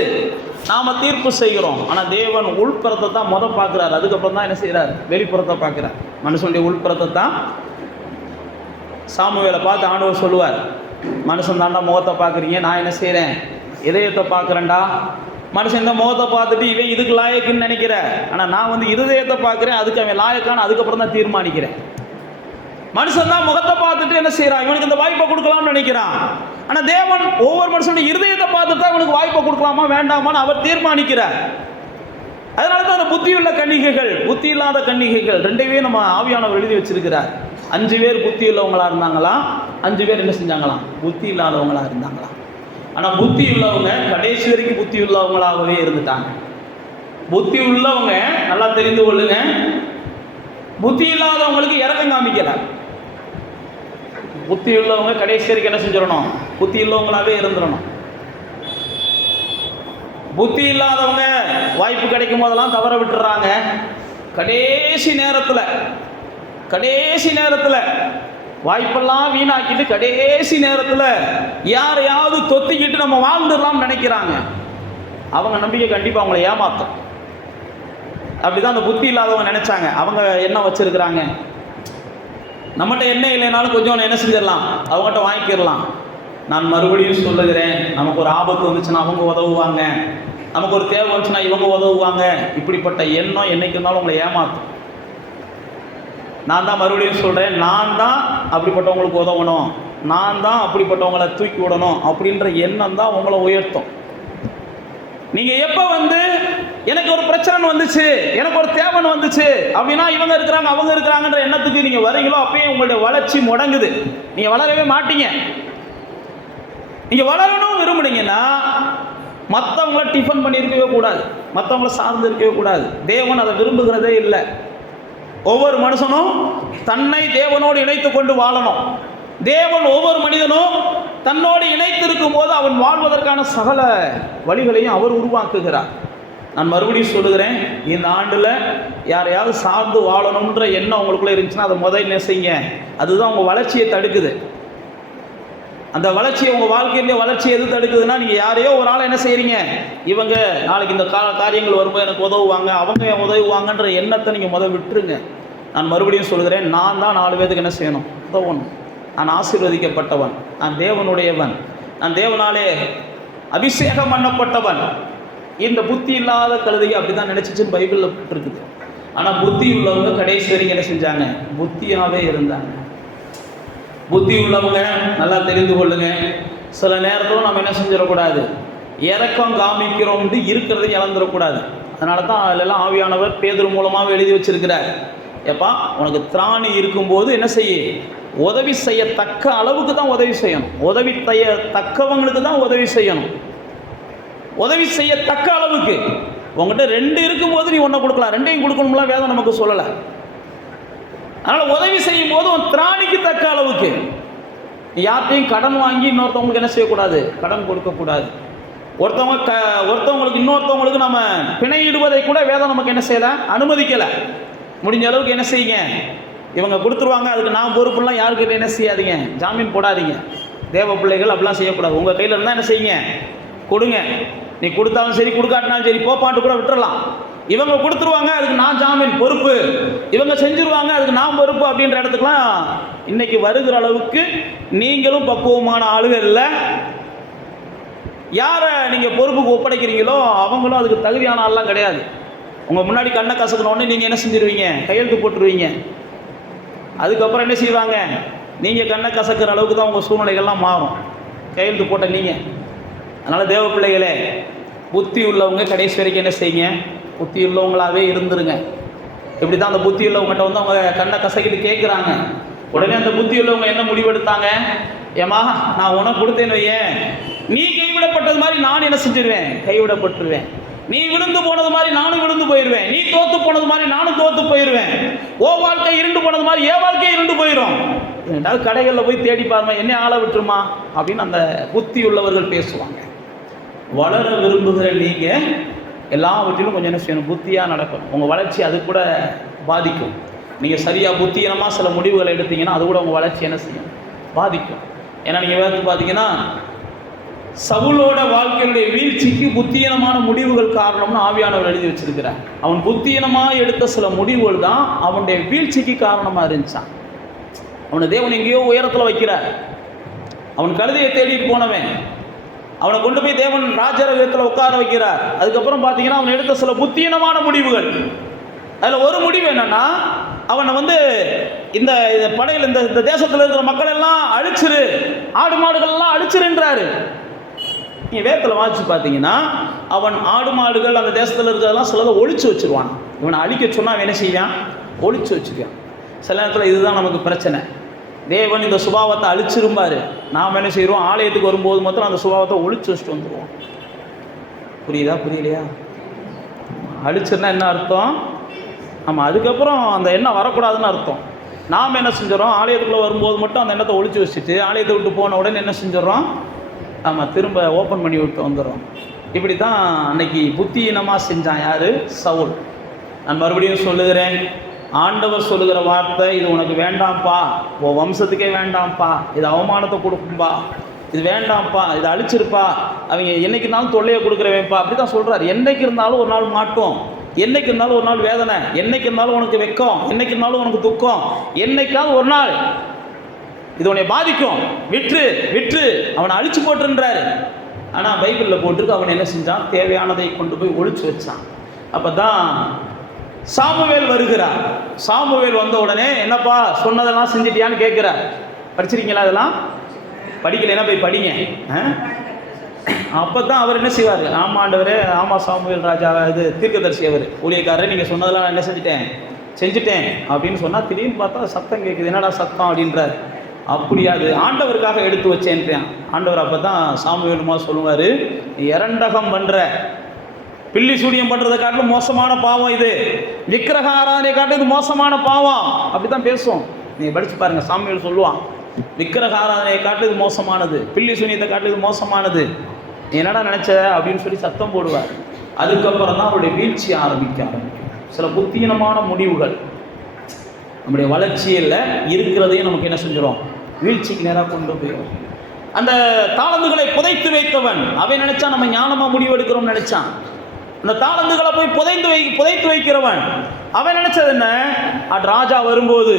நாம் தீர்ப்பு செய்கிறோம். ஆனால் தேவன் உள்புறத்தை தான் பார்க்குறாரு. அதுக்கப்புறம் தான் என்ன செய்கிறார், வெளிப்புறத்தை பார்க்குறார். மனுஷனுடைய உள்புறத்தை தான் சாமுவேலை பார்த்து ஆண்டவர் சொல்லுவார், மனுஷன் தாண்டா முகத்தை பார்க்குறீங்க, நான் என்ன செய்கிறேன், இதயத்தை பார்க்குறேன்டா. மனுஷன் இந்த முகத்தை பார்த்துட்டு இவன் இதுக்கு லாயக்குன்னு நினைக்கிற, ஆனால் நான் வந்து இருதயத்தை பார்க்குறேன், அதுக்கு அவன் லாயக்கான அதுக்கப்புறம் தான் தீர்மானிக்கிறேன். மனுஷன் தான் முகத்தை பார்த்துட்டு என்ன செய்யறான், இவனுக்கு இந்த வாய்ப்பை கொடுக்கலாம்னு நினைக்கிறான். ஆனால் தேவன் ஒவ்வொரு மனுஷனுடைய இருதயத்தை பார்த்துட்டு தான் இவனுக்கு வாய்ப்பை கொடுக்கலாமா வேண்டாமான்னு அவர் தீர்மானிக்கிறார். அதனால தான் அந்த புத்தியுள்ள கன்னிகைகள், புத்தி இல்லாத கன்னிகைகள் ரெண்டையுமே நம்ம ஆவியானவர் எழுதி வச்சிருக்கிறார். 5 பேர் புத்தி உள்ளவங்களா இருந்தாங்களாம், 5 பேர் என்ன செஞ்சாங்களாம், புத்தி இல்லாதவங்களா இருந்தாங்களாம். ஆனால் புத்தி உள்ளவங்க கடைசி வரைக்கும் புத்தி உள்ளவங்களாகவே இருந்துட்டாங்க. புத்தி உள்ளவங்க நல்லா தெரிந்து கொள்ளுங்க, புத்தி இல்லாதவங்களுக்கு இறக்கம் காமிக்கல. புத்தி உள்ளவங்க கடைசி வரைக்கும் என்ன செஞ்சிடணும், புத்தி உள்ளவங்களாவே இருந்துடணும். புத்தி இல்லாதவங்க வாய்ப்பு கிடைக்கும் போதெல்லாம் தவற விட்டுறாங்க. கடைசி நேரத்தில் வாய்ப்பெல்லாம் வீணாக்கிட்டு கடைசி நேரத்தில் யாரையாவது தொத்திக்கிட்டு நம்ம வாழ்ந்துடலாம்னு நினைக்கிறாங்க. அவங்க நம்பிக்கை கண்டிப்பாக அவங்களை ஏமாத்தும். அப்படிதான் அந்த புத்தி இல்லாதவங்க நினைச்சாங்க. அவங்க என்ன வச்சிருக்கிறாங்க, நம்மகிட்ட என்ன இல்லைனாலும் கொஞ்சம் என்ன செஞ்சிடலாம், அவங்ககிட்ட வாங்கிக்கிடலாம். நான் மறுபடியும் சொல்லுகிறேன், நமக்கு ஒரு ஆபத்து வந்துச்சுன்னா அவங்க உதவுவாங்க, நமக்கு ஒரு தேவை வந்துச்சுன்னா இவங்க உதவுவாங்க. இப்படிப்பட்ட எண்ணம் என்னைக்கு இருந்தாலும் உங்களை ஏமாத்தும். நான் தான் மறுபடியும் சொல்கிறேன், நான் தான் அப்படிப்பட்டவங்களுக்கு உதவணும், நான் தான் அப்படிப்பட்டவங்களை தூக்கி விடணும் அப்படின்ற எண்ணம் தான் உங்களை உயர்த்தும். நீங்கள் எப்போ வந்து எனக்கு ஒரு பிரச்சனை வந்துச்சு, எனக்கு ஒரு தேவைன்னு வந்துச்சு அப்படின்னா இவங்க இருக்கிறாங்க அவங்க இருக்கிறாங்கன்ற எண்ணத்துக்கு நீங்கள் வரீங்களோ அப்பயே உங்களுடைய வளர்ச்சி முடங்குது. நீங்கள் வளரவே மாட்டீங்க. நீங்கள் வளரணும் விரும்புனீங்கன்னா மற்றவங்கள டிஃபன் பண்ணியிருக்கவே கூடாது, மற்றவங்கள சார்ந்து இருக்கவே கூடாது. தேவன் அதை விரும்புகிறதே இல்லை. ஒவ்வொரு மனுஷனும் தன்னை தேவனோடு இணைத்து கொண்டு வாழணும். தேவன் ஒவ்வொரு மனிதனும் தன்னோடு இணைத்திருக்கும் போது அவன் வாழ்வதற்கான சகல வழிகளையும் அவர் உருவாக்குகிறார். நான் மறுபடியும் சொல்லுகிறேன், இந்த ஆண்டில் யாரையாவது சார்ந்து வாழணுன்ற எண்ணம் உங்களுக்குள்ளே இருந்துச்சுன்னா அதை முதல்ல செய்யுங்க. அதுதான் உங்கள் வளர்ச்சியை தடுக்குது. அந்த வளர்ச்சியை உங்கள் வாழ்க்கையிலே வளர்ச்சி எது தடுக்குதுன்னா, நீங்கள் யாரையோ ஒரு ஆளை என்ன செய்கிறீங்க, இவங்க நாளைக்கு இந்த காரியங்கள் வரும்போது எனக்கு உதவுவாங்க, அவங்க உதவுவாங்கன்ற எண்ணத்தை நீங்கள் விட்டுருங்க. நான் மறுபடியும் சொல்கிறேன், நான் தான் 4 பேருக்கு என்ன செய்யணும், உதவணும். நான் ஆசீர்வதிக்கப்பட்டவன், நான் தேவனுடையவன், நான் தேவனாலே அபிஷேகம் பண்ணப்பட்டவன். இந்த புத்தி இல்லாத கழுதையை அப்படி தான் நினச்சிச்சுன்னு பைபிளில் இருக்குது. ஆனால் புத்தி உள்ளவங்க கடைசி வரைக்கும் என்ன செஞ்சாங்க, புத்தியாகவே இருந்தாங்க. புத்தி உள்ளவங்க நல்லா தெரிந்து கொள்ளுங்க, சில நேரத்தில் நம்ம என்ன செஞ்சிடக்கூடாது, இறக்கம் காமிக்கிறோம்னு இருக்கிறத இழந்துடக்கூடாது. அதனால தான் அதிலெல்லாம் ஆவியானவர் பேதுரு மூலமாக எழுதி வச்சிருக்கிறார். எப்பா உனக்கு திராணி இருக்கும்போது என்ன செய்ய, உதவி செய்யத்தக்க அளவுக்கு தான் உதவி செய்யணும். உதவி தக்கவங்களுக்கு தான் உதவி செய்யணும். உதவி செய்யத்தக்க அளவுக்கு. உங்கள்கிட்ட 2 இருக்கும்போது நீ 1 கொடுக்கலாம், 2ஐயும் கொடுக்கணும்லாம் வேதம் நமக்கு சொல்லலை. அதனால் உதவி செய்யும் போது உன் திராணிக்கு தக்க அளவுக்கு. யார்கிட்டையும் கடன் வாங்கி இன்னொருத்தவங்களுக்கு என்ன செய்யக்கூடாது, கடன் கொடுக்கக்கூடாது. ஒருத்தவங்களுக்கு இன்னொருத்தவங்களுக்கு நம்ம பிணையிடுவதை கூட வேதம் நமக்கு என்ன செய்யலை, அனுமதிக்கலை. முடிஞ்ச அளவுக்கு என்ன செய்யுங்க, இவங்க கொடுத்துருவாங்க அதுக்கு நான் பொறுப்புலாம் யாருக்கிட்ட என்ன செய்யாதீங்க, ஜாமீன் போடாதீங்க. தேவ பிள்ளைகள் அப்படிலாம் செய்யக்கூடாது. உங்கள் கையில் இருந்தால் என்ன செய்யுங்க, கொடுங்க. நீ கொடுத்தாலும் சரி கொடுக்காட்டினாலும் சரி போப்பாட்டு கூட விட்டுறலாம். இவங்க கொடுத்துருவாங்க அதுக்கு நான் ஜாமீன் பொறுப்பு, இவங்க செஞ்சுருவாங்க அதுக்கு நான் பொறுப்பு அப்படின்ற இடத்துக்குலாம் இன்னைக்கு வருகிற அளவுக்கு நீங்களும் பக்குவமான ஆளுகள் இல்லை. யாரை நீங்கள் பொறுப்புக்கு ஒப்படைக்கிறீங்களோ அவங்களும் அதுக்கு தகுதியான ஆள்லாம் கிடையாது. உங்கள் முன்னாடி கண்ணை கசக்கணுன்னு நீங்கள் என்ன செஞ்சுருவீங்க, கையெழுத்து போட்டுருவீங்க. அதுக்கப்புறம் என்ன செய்வாங்க, நீங்கள் கண்ணை கசக்கிற அளவுக்கு தான் உங்கள் சூழ்நிலைகள்லாம் மாறும், கையெழுத்து போட்ட நீங்கள். அதனால் தேவ பிள்ளைகளே, புத்தி உள்ளவங்க கடைசி வரைக்கும் என்ன செய்யுங்க, புத்தி உள்ளவங்களாகவே இருந்துருங்க. இப்படி தான் அந்த புத்தி உள்ளவங்ககிட்ட வந்து அவங்க கண்ணை கசக்கிட்டு கேட்குறாங்க. உடனே அந்த புத்தி உள்ளவங்க என்ன முடிவெடுத்தாங்க, ஏமா நான் உனக்கு கொடுத்தேன்னு வையேன், நீ கைவிடப்பட்டது மாதிரி நான் என்ன செஞ்சிருவேன், கைவிடப்பட்டுருவேன். நீ விழுந்து போனது மாதிரி நானும் விழுந்து போயிடுவேன். நீ தோத்து போனது மாதிரி நானும் தோத்து போயிடுவேன். ஓ வாழ்க்கை இருண்டு போனது மாதிரி ஏ வாழ்க்கை இருண்டு போயிடும். ரெண்டாவது கடைகளில் போய் தேடி பாருங்க, என்ன ஆளை விட்டுருமா அப்படின்னு அந்த புத்தி உள்ளவர்கள் பேசுவாங்க. வளர விரும்புகிற நீங்கள் எல்லாவற்றிலும் கொஞ்சம் என்ன செய்யணும், புத்தியாக நடக்கணும். உங்கள் வளர்ச்சி அது கூட பாதிக்கும். நீங்கள் சரியாக புத்தியனமாக சில முடிவுகளை எடுத்தீங்கன்னா அது கூட உங்கள் வளர்ச்சி என்ன செய்யும், பாதிக்கும். ஏன்னா நீங்கள் வேறு பார்த்தீங்கன்னா சவுலோட வாழ்க்கையுடைய வீழ்ச்சிக்கு புத்தியனமான முடிவுகள் காரணம்னு ஆவியானவர் எழுதி வச்சிருக்கிறார். அவன் புத்தியனமாக எடுத்த சில முடிவுகள் தான் அவனுடைய வீழ்ச்சிக்கு காரணமாக இருந்துச்சான். அவனை தேவன் எங்கேயோ உயரத்தில் வைக்கிறார். அவன் கழுதையை தேடிட்டு போனவன், அவனை கொண்டு போய் தேவன் ராஜரகத்தில் உட்கார வைக்கிறார். அதுக்கப்புறம் பார்த்தீங்கன்னா அவன் எடுத்த சில புத்தீனமான முடிவுகள். அதில் ஒரு முடிவு என்னன்னா, அவனை இந்த படையில் இந்த தேசத்தில் இருக்கிற மக்கள் எல்லாம் அழிச்சிரு, ஆடு மாடுகள் எல்லாம் அழிச்சிருன்றாரு. நீங்கள் வேதத்தில் வாசிச்சு பார்த்தீங்கன்னா அவன் ஆடு மாடுகள் அந்த தேசத்தில் இருக்கிறதெல்லாம் சிலதை ஒழிச்சு வச்சுருவான். இவனை அழிக்க சொன்னால் அவன் என்ன செய்வான்? ஒழிச்சு வச்சுக்குவான். சில நேரத்தில் இதுதான் நமக்கு பிரச்சனை. தேவன் இந்த சுபாவத்தை அழிச்சிருப்பார், நாம் என்ன செய்கிறோம்? ஆலயத்துக்கு வரும்போது மாத்திரம் அந்த சுபாவத்தை ஒழிச்சு வச்சுட்டு வந்துடுவோம். புரியுதா? புரியலையா? அழிச்சிருந்தா என்ன அர்த்தம்? நம்ம அதுக்கப்புறம் அந்த எண்ணம் வரக்கூடாதுன்னு அர்த்தம். நாம் என்ன செஞ்சிடறோம்? ஆலயத்துக்குள்ளே வரும்போது மட்டும் அந்த எண்ணத்தை ஒழிச்சு வச்சுட்டு ஆலயத்தை விட்டு போன உடனே என்ன செஞ்சிடறோம்? நம்ம திரும்ப ஓப்பன் பண்ணி விட்டு வந்துடுறோம். இப்படி தான் அன்னைக்கு புத்தியீனமாக செஞ்சான் யார்? சவுல். நான் மறுபடியும் சொல்லுகிறேன், ஆண்டவர் சொல்லுகிற வார்த்தை, இது உனக்கு வேண்டாம்ப்பா, உன் வம்சத்துக்கே வேண்டாம்ப்பா, இது அவமானத்தை கொடுக்கும்பா, இது வேண்டாம்ப்பா, இது அழிச்சிருப்பா, அவங்க என்னைக்கு இருந்தாலும் தொல்லையை கொடுக்குறவேன்ப்பா, அப்படி தான் சொல்கிறார். என்னைக்கு இருந்தாலும் ஒரு நாள் மாட்டோம், என்னைக்கு இருந்தாலும் ஒரு நாள் வேதனை, என்னைக்கு இருந்தாலும் உனக்கு வெக்கம், என்னைக்கு இருந்தாலும் உனக்கு துக்கம், என்னைக்காவது ஒரு நாள் இது உன்னை பாதிக்கும், விற்று விற்று அவனை அழிச்சு போட்டுன்றாரு. ஆனால் பைபிளில் போட்டிருக்கு அவன் என்ன செஞ்சான்? தேவையானதை கொண்டு போய் ஒழிச்சு வச்சான். அப்போ தான் சாமுவேல் வருகிறார். சாமுவேல் வந்த உடனே என்னப்பா சொன்னதெல்லாம் செஞ்சிட்டியான்னு கேட்குறார். படிச்சிருக்கீங்களா? அதெல்லாம் படிக்கலைன்னா போய் படிங்க. அப்போ தான் அவர் என்ன செய்வார்? ஆமாண்டவர், ஆமாம் சாமுவேல் ராஜா, இது தீர்க்கதரிசி அவர் ஊழியக்காரர், நீங்கள் சொன்னதெல்லாம் நான் என்ன செஞ்சுட்டேன் அப்படின்னு சொன்னால் திடீர்னு பார்த்தா சத்தம் கேட்குது. என்னடா சத்தம் அப்படின்றார். அப்படியா, அது ஆண்டவருக்காக எடுத்து வச்சேன்றேன். ஆண்டவர் அப்போ தான் சாமுவேலுமா சொல்லுவார், இரண்டகம் பண்ணுற, பில்லி சூனியம் பண்ணுறதை காட்டிலும் மோசமான பாவம் இது, விக்கிரக ஆராதனை காட்டிலும் இது மோசமான பாவம், அப்படி தான் பேசுவோம். நீங்கள் படித்து பாருங்கள், சாமுவேல் சொல்லுவான், விக்கிரக ஆராதனையை காட்டிலும் இது மோசமானது, பில்லி சூனியத்தை காட்டிலும் இது மோசமானது, என்னடா நினச்ச அப்படின்னு சொல்லி சத்தம் போடுவார். அதுக்கப்புறம் தான் அவருடைய வீழ்ச்சி ஆரம்பிக்கும். சில புத்தீனமான முடிவுகள் நம்முடைய வளர்ச்சியில் இருக்கிறதையும் நமக்கு என்ன செஞ்சிடும்? வீழ்ச்சிக்கு நேராக கொண்டு போயிடும். அந்த தாளந்துகளை புதைத்து வைத்தவன் அவன் நினைச்சான் நம்ம ஞானமாக முடிவெடுக்கிறோம்னு நினைச்சான். அந்த தாளந்துகளை போய் புதைத்து வைக்கிறவன் அவன் நினைச்சது என்ன? ராஜா வரும்போது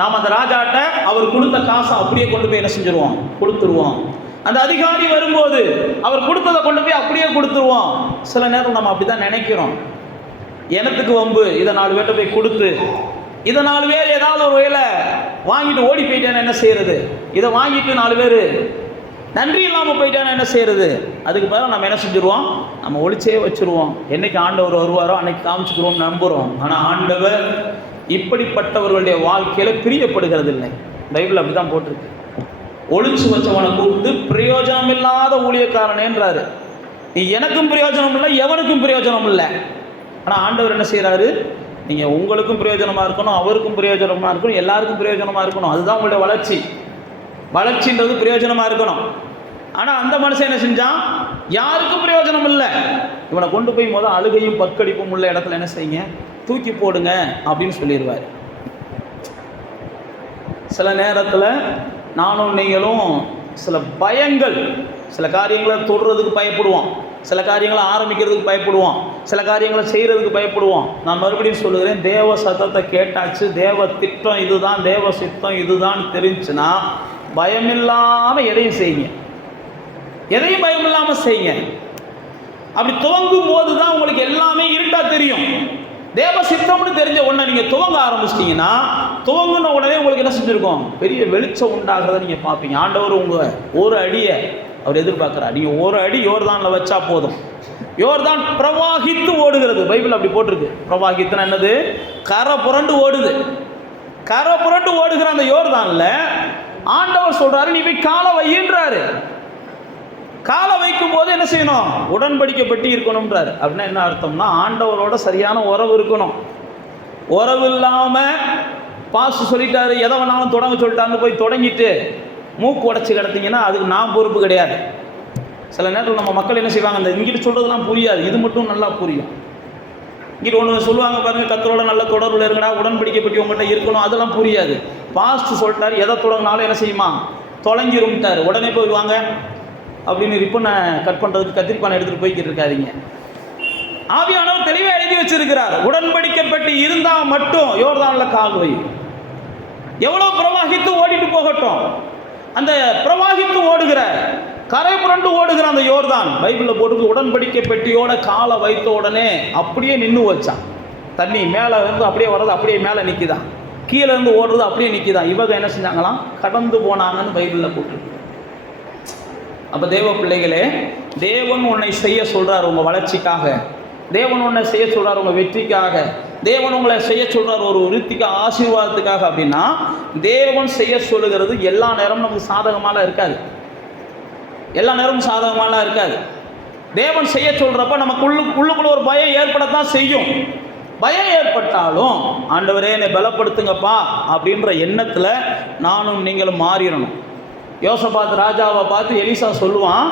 நாம் அந்த ராஜாட்ட அவர் கொடுத்த காசை அப்படியே கொண்டு போய் என்ன செஞ்சிருவோம்? கொடுத்துருவோம். அந்த அதிகாரி வரும்போது அவர் கொடுத்ததை கொண்டு போய் அப்படியே கொடுத்துருவோம். சில நேரம் நம்ம அப்படி தான் நினைக்கிறோம். எனத்துக்கு வம்பு, இதை 4 பேர்ட்ட போய் கொடுத்து, இதை 4 பேர் ஏதாவது ஒரு வகையில் வாங்கிட்டு ஓடி போயிட்டேன்னு என்ன செய்யறது? இதை வாங்கிட்டு 4 பேர் நன்றி இல்லாமல் போயிட்டான்னு என்ன செய்யறது? அதுக்கு பதிலாக நம்ம என்ன செஞ்சுருவோம்? நம்ம ஒளிச்சே வச்சுருவோம். என்னைக்கு ஆண்டவர் வருவாரோ அன்னைக்கு காமிச்சுக்கிறோம், நம்புகிறோம். ஆனால் ஆண்டவர் இப்படிப்பட்டவர்களுடைய வாழ்க்கையில் பிரியப்படுகிறது இல்லை. பைபிள் அப்படி தான் போட்டிருக்கு. ஒளிச்சு வச்சவனை கூப்பிட்டு பிரயோஜனம் இல்லாத ஊழியக்காரனேன்றாரு. நீ எனக்கும் பிரயோஜனம் இல்லை, எவனுக்கும் பிரயோஜனம் இல்லை. ஆனால் ஆண்டவர் என்ன செய்கிறாரு? நீங்கள் உங்களுக்கும் பிரயோஜனமாக இருக்கணும், அவருக்கும் பிரயோஜனமாக இருக்கணும், எல்லாருக்கும் பிரயோஜனமாக இருக்கணும். அதுதான் உங்களுடைய வளர்ச்சி. வளர்ச்சின்றது பிரயோஜனமாக இருக்கணும். ஆனால் அந்த மனுஷன் என்ன செஞ்சான்? யாருக்கும் பிரயோஜனம் இல்லை. இவனை கொண்டு போய் அழுகையும் பற்கடிப்பும் உள்ள இடத்துல என்ன செய்யுங்க? தூக்கி போடுங்க அப்படின்னு சொல்லிடுவார். சில நேரத்தில் நானும் நீங்களும் சில பயங்கள், சில காரியங்களை தொடுறதுக்கு பயப்படுவோம், சில காரியங்களை ஆரம்பிக்கிறதுக்கு பயப்படுவோம், சில காரியங்களை செய்கிறதுக்கு பயப்படுவோம். நான் மறுபடியும் சொல்லுகிறேன், தேவ சத்தத்தை கேட்டாச்சு, தேவ திட்டம் இதுதான், தேவ சித்தம் இதுதான் தெரிஞ்சுன்னா பயமில்லாமல் எதையும் செய்யுங்க. எதையும் பயமில்லாமல் செய்யுங்க. அப்படி துவங்கும் போது தான் உங்களுக்கு எல்லாமே இருட்டா தெரியும். தேவ சித்தம்னு தெரிஞ்ச உடனே நீங்கள் துவங்க ஆரம்பிச்சிட்டிங்கன்னா, துவங்கின உடனே உங்களுக்கு என்ன செஞ்சுருக்கோம்? பெரிய வெளிச்சம் உண்டாகிறத நீங்கள் பார்ப்பீங்க. ஆண்டவர் உங்கள் ஒரு அடியை அவர் எதிர்பார்க்குறார். நீங்கள் ஒரு அடி யோர்தானில் வச்சா போதும். யோர்தான் பிரவாகித்து ஓடுகிறது. பைபிள் அப்படி போட்டிருக்கு. பிரவாகித்துனா என்னது? கரை புரண்டு ஓடுது. கரை புரண்டு ஓடுகிற அந்த யோர்தானில் ஆண்டவர் சொல்கிறாரு, நீ போய் காலை வையின்றாரு. காலை வைக்கும் போது என்ன செய்யணும்? உடன்படிக்கப்பட்டு இருக்கணும்ன்றாரு. அப்படின்னா என்ன அர்த்தம்னா, ஆண்டவரோட சரியான உறவு இருக்கணும். உறவு இல்லாமல் பாசு சொல்லிட்டாரு, எதை வேணாலும் தொடங்க சொல்லிட்டாங்க, போய் தொடங்கிட்டு மூக்கு உடச்சி கிடத்திங்கன்னா அதுக்கு நான் பொறுப்பு கிடையாது. சில நேரத்தில் நம்ம மக்கள் என்ன செய்வாங்க? அந்த இங்கிட்டு சொல்கிறதுலாம் புரியாது, இது மட்டும் நல்லா புரியும். இங்கிட்டு ஒன்று சொல்லுவாங்க பாருங்கள், கத்தரோட நல்ல தொடர்பில் இருக்கடா, உடன்படிக்கப்பட்டு உங்கள்கிட்ட இருக்கணும், அதெல்லாம் புரியாது. பாஸ்ட் சொல்லிட்டாரு, எதை தொடங்கினாலும் என்ன செய்யுமா? தொலைஞ்சிரும்ட்டார். உடனே போய் வாங்க அப்படின்னு ரிப்பனை கட் பண்ணுறதுக்கு கத்திரிப்பானை எடுத்துகிட்டு போய்கிட்டு இருக்காதிங்க. ஆவியானவர் தெளிவாக எழுதி வச்சிருக்கிறார். உடன்படிக்கப்பட்டு இருந்தால் மட்டும் யோர்தானில் கால் வை. எவ்வளோ பிரவாகித்து ஓடிட்டு போகட்டும். அந்த பிரவாகித்து ஓடுகிற, கரை புரண்டு ஓடுகிற அந்த யோர்தான் பைபிளில் போட்டு உடன்படிக்கை பெட்டியோட காலை வைத்த உடனே அப்படியே நின்று வச்சான். தண்ணி மேலே இருந்து அப்படியே வர்றது அப்படியே மேலே நிற்கிதான், கீழே இருந்து ஓடுறது அப்படியே நிற்கிதான். இவங்க என்ன செஞ்சாங்களாம்? கடந்து போனாங்கன்னு பைபிளில் போட்டு. அப்போ தேவ பிள்ளைகளே, தேவன் உன்னை செய்ய சொல்கிறார் உங்கள் வளர்ச்சிக்காக, தேவன் உன்னை செய்ய சொல்கிறார் உங்கள் வெற்றிக்காக, தேவன் உங்களை செய்ய சொல்கிறார் ஒரு விருத்திக்கு ஆசீர்வாதத்துக்காக அப்படின்னா, தேவன் செய்ய சொல்லுகிறது எல்லா நேரமும் நமக்கு சாதகமாக இருக்காது. எல்லா நேரமும் சாதகமாக இருக்காது. தேவன் செய்ய சொல்கிறப்ப நமக்கு உள்ளுக்குள்ள ஒரு பயம் ஏற்படத்தான் செய்யும். பயம் ஏற்பட்டாலும் ஆண்டவரே என்னை பலப்படுத்துங்கப்பா அப்படின்ற எண்ணத்தில் நானும் நீங்களும் மாறிடணும். யோசபாத் ராஜாவை பார்த்து எலிசா சொல்லுவான்,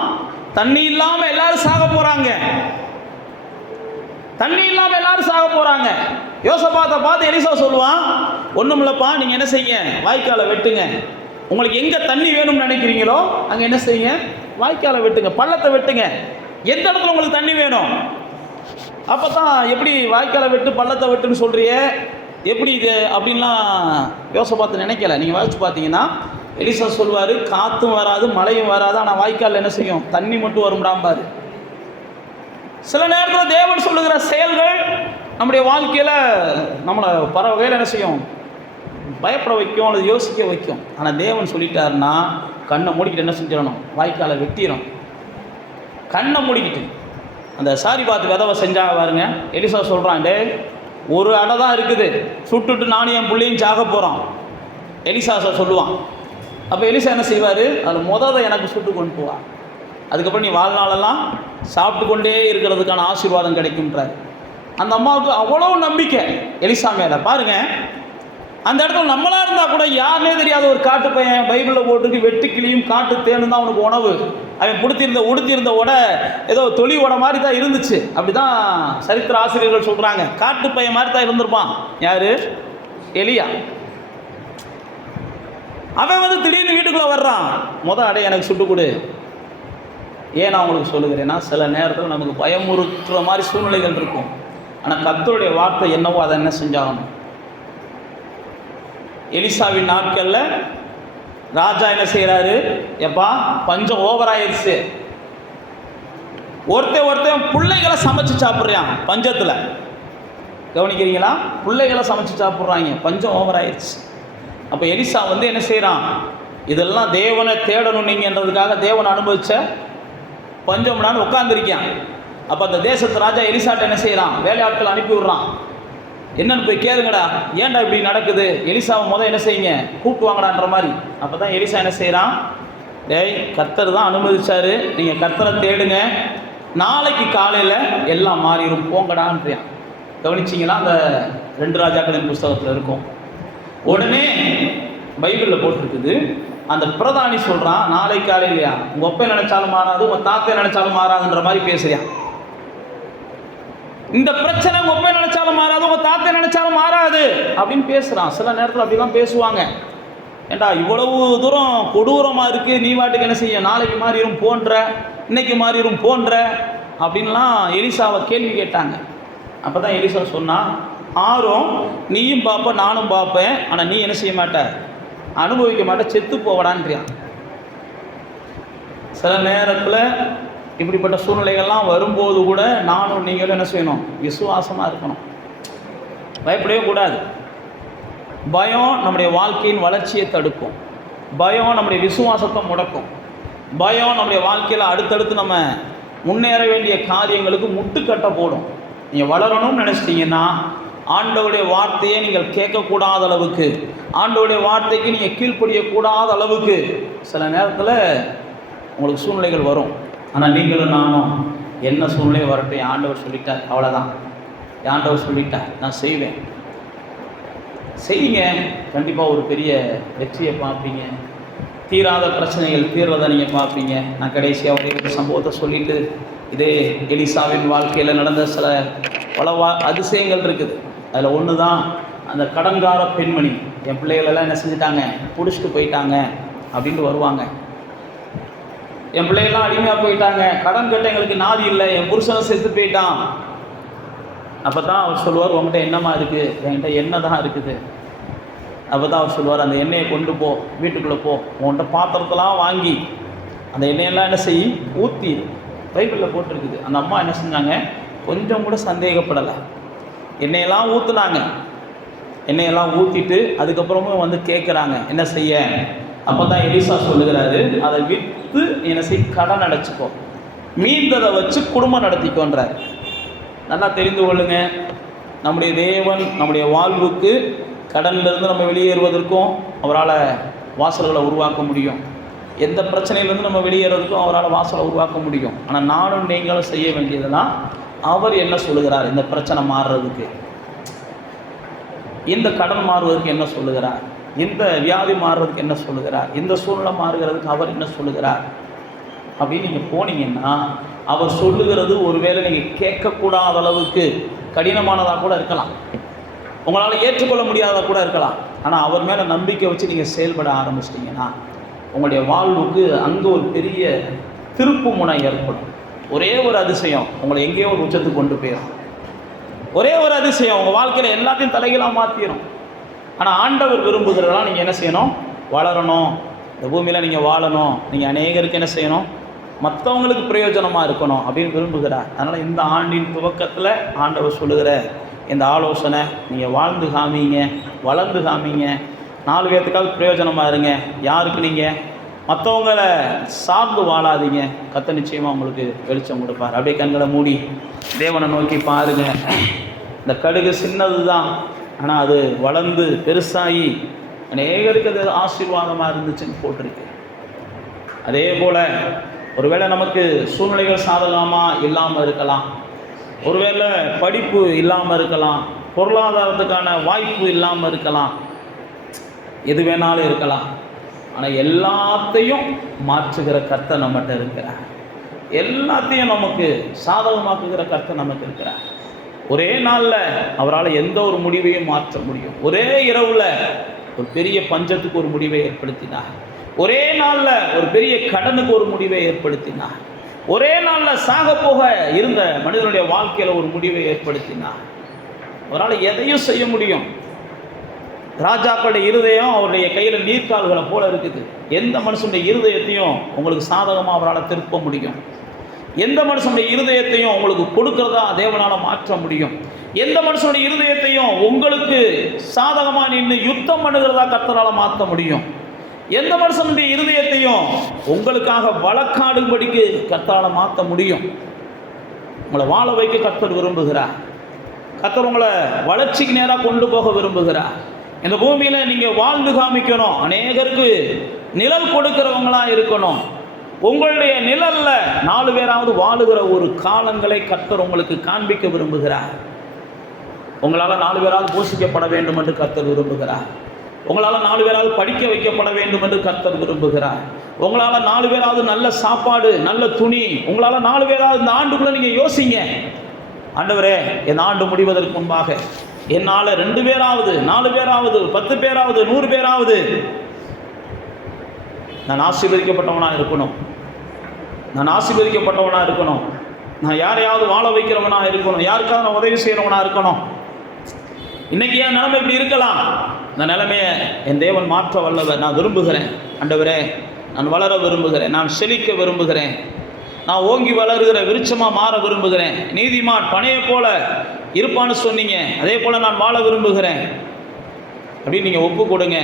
தண்ணி இல்லாமல் எல்லாரும் சாக போகிறாங்க, தண்ணி இல்லாமல் எல்லாரும் சாக போகிறாங்க. யோசபாத்தை பார்த்து எலிசா சொல்லுவான், ஒன்றும் இல்லைப்பா, நீங்கள் என்ன செய்யுங்க, வாய்க்காலை வெட்டுங்க. உங்களுக்கு எங்கே தண்ணி வேணும்னு நினைக்கிறீங்களோ அங்கே என்ன செய்யுங்க, வாய்க்காலை வெட்டுங்க, பள்ளத்தை வெட்டுங்க. எந்த இடத்துல உங்களுக்கு தண்ணி வேணும்? அப்போ தான் எப்படி வாய்க்காலை வெட்டு பள்ளத்தை வெட்டுன்னு சொல்கிறிய, எப்படி இது அப்படின்லாம் யோசபாத்து நினைக்கல. நீங்கள் வாசித்து பார்த்தீங்கன்னா எலிசா சொல்வார், காற்றும் வராது மழையும் வராது, ஆனால் வாய்க்கால் என்ன செய்யும், தண்ணி மட்டும் வரும்டாம்பாரு. சில நேரத்தில் தேவன் சொல்லுகிற செயல்கள் நம்முடைய வாழ்க்கையில் நம்மளை பல வகையில் என்ன செய்யும், பயப்பட வைக்கும், அல்லது யோசிக்க வைக்கும். ஆனால் தேவன் சொல்லிட்டாருன்னா கண்ணை மூடிக்கிட்டு என்ன செஞ்சிடணும், வாய்க்காலை வெட்டிடும். கண்ணை மூடிக்கிட்டு அந்த சாரி பார்த்து விதவை செஞ்சாங்க பாருங்க. எலிசா சொல்கிறான், டே ஒரு அடை தான் இருக்குது, சுட்டுட்டு நானும் என் பிள்ளையும் சாக போகிறோம். எலிசா சொல்லுவான். அப்போ எலிசா என்ன செய்வார், அதில் முததை எனக்கு சுட்டு கொண்டு போவான். அதுக்கப்புறம் நீ வாழ்நாளெல்லாம் சாப்பிட்டு கொண்டே இருக்கிறதுக்கான ஆசீர்வாதம் கிடைக்கும்ன்றார். அந்த அம்மாவுக்கு அவ்வளோ நம்பிக்கை எலிசா மேலே. பாருங்கள், அந்த இடத்துல நம்மளாக இருந்தால் கூட யாருனே தெரியாத ஒரு காட்டு பையன் பைபிளில் போட்டுருக்கு, வெட்டுக்கிளியும் காட்டு தேனும் தான் அவனுக்கு உணவு. அவன் உடுத்திருந்த உடை ஏதோ தொழி உடை மாதிரி தான் இருந்துச்சு. அப்படி தான் சரித்திர ஆசிரியர்கள் சொல்கிறாங்க. காட்டு பையன் மாதிரி தான் இருந்திருப்பான். யார்? எலியா. அவன் திடீர்னு வீட்டுக்குள்ளே வர்றான், அடை எனக்கு சுட்டு கொடு. ஏன் நான் உங்களுக்கு சொல்லுகிறேன்னா, சில நேரத்தில் நமக்கு பயமுறுத்துற மாதிரி சூழ்நிலைகள் இருக்கும். ஆனால் கர்த்தருடைய வார்த்தை என்னவோ அதை என்ன செஞ்சாகணும். எலிசாவின் நாட்களில் ராஜா என்ன செய்கிறாரு, எப்பா பஞ்சம் ஓவர் ஆயிடுச்சு, ஒருத்தன் பிள்ளைகளை சமைச்சு சாப்பிட்றான் பஞ்சத்தில். கவனிக்கிறீங்களா? பிள்ளைகளை சமைச்சு சாப்பிட்றாங்க, பஞ்சம் ஓவர் ஆயிடுச்சு. அப்போ எலிசா என்ன செய்கிறான், இதெல்லாம் தேவனை தேடணும் நீங்கன்றதுக்காக தேவனை அனுபவிச்ச பஞ்சம்னான்னு உட்காந்துருக்கான். அப்போ அந்த தேசத்து ராஜா எலிசாட்ட என்ன செய்கிறான், வேலையாட்கள் அனுப்பி விடுறான். என்னன்னு போய் கேளுங்கடா, ஏன்டா இப்படி நடக்குது, எலிசாவை என்ன செய்யுங்க, கூப்பிட்டு வாங்கடான்ற மாதிரி. அப்போ தான் எலிசா என்ன செய்கிறான், டேய் கர்த்தர் தான் அனுமதிச்சாரு, நீங்கள் கர்த்தரை தேடுங்க, நாளைக்கு காலையில் எல்லாம் மாறிடும் போங்கடான்றியான். கவனிச்சிங்களா? அந்த 2 ராஜாக்களின் புஸ்தகத்தில் இருக்கும். உடனே பைபிளில் போட்டிருக்குது, அந்த பிரதானி சொல்கிறான், நாளை காலையிலையா உங்கள் ஒப்பை நினைச்சாலும் மாறாது, உங்கள் தாத்தை நினைச்சாலும் மாறாதுன்ற மாதிரி பேசுறியான். இந்த பிரச்சனை உங்கள் ஒப்பை நினைச்சாலும் மாறாது, உங்கள் தாத்தை நினைச்சாலும் மாறாது அப்படின்னு பேசுகிறான். சில நேரத்தில் அப்படிலாம் பேசுவாங்க. ஏண்டா இவ்வளவு தூரம் கொடூரமாக இருக்குது, நீ வாட்டுக்கு என்ன செய்ய, நாளைக்கு மாறிடும் போன்ற, இன்னைக்கு மாறிடும் போன்ற அப்படின்லாம் எலிசாவை கேள்வி கேட்டாங்க. அப்போ தான் எலிசா சொன்னான், ஆறும் நீயும் பார்ப்ப நானும் பார்ப்பேன், ஆனால் நீ என்ன செய்ய மாட்ட, அனுபவிக்க மாட்ட, செத்து போவடான்றியான். சில நேரத்தில் இப்படிப்பட்ட சூழ்நிலைகள்லாம் வரும்போது கூட நானும் நீங்களும் என்ன செய்யணும், விசுவாசமாக இருக்கணும், பயப்படவே கூடாது. பயம் நம்முடைய வாழ்க்கையின் வளர்ச்சியை தடுக்கும், பயம் நம்முடைய விசுவாசத்தை முடக்கும், பயம் நம்முடைய வாழ்க்கையில் அடுத்தடுத்து நம்ம முன்னேற வேண்டிய காரியங்களுக்கு முட்டுக்கட்டை போடும். நீங்கள் வளரணும்னு நினச்சிட்டிங்கன்னா ஆண்டவருடைய வார்த்தையை நீங்கள் கேட்கக்கூடாத அளவுக்கு, ஆண்டவருடைய வார்த்தைக்கு நீங்கள் கீழ்ப்படியக்கூடாத அளவுக்கு சில நேரத்தில் உங்களுக்கு சூழ்நிலைகள் வரும். ஆனால் நீங்களும் நானும் என்ன சூழ்நிலை வரட்டும், என் ஆண்டவர் சொல்லிட்டார், அவ்வளோதான், என் ஆண்டவர் சொல்லிட்டார், நான் செய்வேன், செய்யுங்க, கண்டிப்பாக ஒரு பெரிய வெற்றியை பார்ப்பீங்க, தீராத பிரச்சனைகள் தீர்றதை நீங்கள் பார்ப்பீங்க. நான் கடைசியாக ஒரு சம்பவத்தை சொல்லிவிட்டு, இதே எலிசாவின் வாழ்க்கையில் நடந்த சில பல அதிசயங்கள் இருக்குது. அதில் ஒன்று தான் அந்த கடன்கார பெண்மணி, என் பிள்ளைகளெல்லாம் என்ன செஞ்சுட்டாங்க, பிடிச்சிட்டு போயிட்டாங்க அப்படின்ட்டு வருவாங்க. என் பிள்ளைகள்லாம் அடிமையாக போயிட்டாங்க, கடன் கட்ட எங்களுக்கு நாதி இல்லை, என் புருஷனை செத்து போயிட்டான். அப்போ தான் அவர் சொல்லுவார், உங்கள்கிட்ட என்னமா இருக்குது, என்கிட்ட என்ன தான் இருக்குது, அப்போ தான் அவர் சொல்லுவார், அந்த எண்ணெயை கொண்டு போ, வீட்டுக்குள்ளே போ, உன்கிட்ட பாத்திரத்தெல்லாம் வாங்கி அந்த எண்ணெயெல்லாம் என்ன செய்ய ஊற்றி. பைபிளில் போட்டிருக்குது. அந்த அம்மா என்ன செஞ்சாங்க, கொஞ்சம் கூட சந்தேகப்படலை. எண்ணெயெல்லாம் ஊற்றுனாங்க. எண்ணெயெல்லாம் ஊற்றிட்டு அதுக்கப்புறமும் வந்து கேட்குறாங்க என்ன செய்ய. அப்போ தான் எலிசா சொல்லுகிறாரு, அதை விற்று என்ன செய்ய, கடன் அடைச்சிக்கோ, மீந்ததை வச்சு குடும்பம் நடத்திக்கோன்றார். நல்லா தெரிந்து கொள்ளுங்க, நம்முடைய தேவன் நம்முடைய வாழ்வுக்கு கடனிலிருந்து நம்ம வெளியேறுவதற்கும் அவரால் வாசல்களை உருவாக்க முடியும். எந்த பிரச்சனையிலேருந்து நம்ம வெளியேறதுக்கும் அவரால் வாசலை உருவாக்க முடியும். ஆனால் நானும் நீங்களும் செய்ய வேண்டியதெல்லாம், அவர் என்ன சொல்லுகிறார், இந்த பிரச்சனை மாறுறதுக்கு, இந்த கடன் மாறுவதற்கு என்ன சொல்லுகிறார், இந்த வியாதி மாறுறதுக்கு என்ன சொல்லுகிறார், இந்த சூழ்நிலை மாறுகிறதுக்கு அவர் என்ன சொல்லுகிறார் அப்படின்னு நீங்கள் போனீங்கன்னா, அவர் சொல்லுகிறது ஒருவேளை நீங்கள் கேட்கக்கூடாத அளவுக்கு கடினமானதாக கூட இருக்கலாம், உங்களால் ஏற்றுக்கொள்ள முடியாததாக கூட இருக்கலாம். ஆனால் அவர் மேலே நம்பிக்கை வச்சு நீங்கள் செயல்பட ஆரம்பிச்சிட்டிங்கன்னா உங்களுடைய வாழ்வுக்கு அங்கே ஒரு பெரிய திருப்பு முனை ஏற்படும். ஒரே ஒரு அதிசயம் உங்களை எங்கேயோ ஒரு உச்சத்துக்கு கொண்டு போயிடும். ஒரே ஒரு அதிசயம் உங்கள் வாழ்க்கையில் எல்லாத்தையும் தலைகளாக மாற்றிடும். ஆனால் ஆண்டவர் விரும்புகிறதெல்லாம் நீங்கள் என்ன செய்யணும், வளரணும், இந்த பூமியில் நீங்கள் வாழணும், நீங்கள் அநேகருக்கு என்ன செய்யணும், மற்றவங்களுக்கு பிரயோஜனமாக இருக்கணும் அப்படின்னு விரும்புகிறார். அதனால் இந்த ஆண்டின் துவக்கத்தில் ஆண்டவர் சொல்லுகிற இந்த ஆலோசனை, நீங்கள் வாழ்ந்து காமிங்க, வளர்ந்து காமிங்க, 4 பேர்த்துக்காவது பிரயோஜனமாக இருங்க. யாருக்கு நீங்கள் மற்றவங்களை சார்ந்து வாழாதீங்க. கர்த்தர் நிச்சயமாக உங்களுக்கு வெளிச்சம் கொடுப்பார். அப்படியே கண்களை மூடி தேவனை நோக்கி பாருங்கள். இந்த கடுகு சின்னது தான், ஆனால் அது வளர்ந்து பெருசாகி அநேகருக்கு அது ஆசீர்வாதமாக இருந்துச்சுன்னு போட்டிருக்கு. அதே போல் ஒருவேளை நமக்கு சூழ்நிலைகள் சாதகமாக இல்லாமல் இருக்கலாம், ஒருவேளை படிப்பு இல்லாமல் இருக்கலாம், பொருளாதாரத்துக்கான வாய்ப்பு இல்லாமல் இருக்கலாம், எது வேணாலும் இருக்கலாம். ஆனால் எல்லாத்தையும் மாற்றுகிற கர்த்தர் நம்மகிட்ட இருக்கிறார். எல்லாத்தையும் நமக்கு சாதகமாக்குகிற கர்த்தர் நமக்கு இருக்கிறார். ஒரே நாளில் அவரால் எந்த ஒரு முடிவையும் மாற்ற முடியும். ஒரே இரவில் ஒரு பெரிய பஞ்சத்துக்கு ஒரு முடிவை ஏற்படுத்தினார். ஒரே நாளில் ஒரு பெரிய கடனுக்கு ஒரு முடிவை ஏற்படுத்தினார். ஒரே நாளில் சாக போக இருந்த மனிதனுடைய வாழ்க்கையில் ஒரு முடிவை ஏற்படுத்தினார். அவரால் எதையும் செய்ய முடியும். ராஜாக்களுடைய இருதயம் அவருடைய கையில் நீர்க்கால்களை போல இருக்குது. எந்த மனுஷனுடைய இருதயத்தையும் உங்களுக்கு சாதகமாக அவரால் திருப்ப முடியும். எந்த மனுஷனுடைய இருதயத்தையும் உங்களுக்கு கொடுக்கிறதா தேவனால் மாற்ற முடியும். எந்த மனுஷனுடைய இருதயத்தையும் உங்களுக்கு சாதகமாக நின்று யுத்தம் பண்ணுகிறதா கர்த்தரால் மாற்ற முடியும். எந்த மனுஷனுடைய இருதயத்தையும் உங்களுக்காக வழக்காடும்படிக்கு கர்த்தரால் மாற்ற முடியும். உங்களை வாழ வைக்க கர்த்தர் விரும்புகிறார். கர்த்தர் உங்களை வளர்ச்சிக்கு நேராக கொண்டு போக விரும்புகிறார். இந்த பூமியில் நீங்கள் வாழ்ந்து காமிக்கணும், அநேகருக்கு நிழல் கொடுக்கிறவங்களாக இருக்கணும். உங்களுடைய நிழல்ல 4 பேராவது வாழுகிற ஒரு காலங்களை கர்த்தர் உங்களுக்கு காண்பிக்க விரும்புகிறார். உங்களால் 4 பேராவது போஷிக்கப்பட வேண்டும் என்று கர்த்தர் விரும்புகிறார். உங்களால் 4 பேராவது படிக்க வைக்கப்பட வேண்டும் என்று கர்த்தர் விரும்புகிறார். உங்களால் 4 பேராவது நல்ல சாப்பாடு, நல்ல துணி, உங்களால் 4 பேராவது இந்த ஆண்டுக்குள்ளே நீங்கள் யோசிங்க, ஆண்டவரே இந்த ஆண்டு முடிவதற்கு முன்பாக என்னால் 2 பேராவது, 4 பேராவது, 10 பேராவது, 100 பேராவது நான் ஆசீர்வதிக்கப்பட்டவனாக இருக்கணும். நான் ஆசீர்வதிக்கப்பட்டவனாக இருக்கணும். நான் யாரையாவது வாழ வைக்கிறவனாக இருக்கணும். யாருக்காவது நான் உதவி செய்கிறவனாக இருக்கணும். இன்றைக்கி என் நிலைமை இப்படி இருக்கலாம். இந்த நிலைமையை என் தேவன் மாற்ற வல்லவர். நான் விரும்புகிறேன் ஆண்டவரே, நான் வளர விரும்புகிறேன், நான் செழிக்க விரும்புகிறேன், நான் ஓங்கி வளருகிற விருட்சமாக மாற விரும்புகிறேன். நீதிமான் பனையை போல இருப்பான்னு சொன்னீங்க, அதே போல் நான் வாழ விரும்புகிறேன் அப்படின்னு நீங்கள் ஒப்பு கொடுங்க.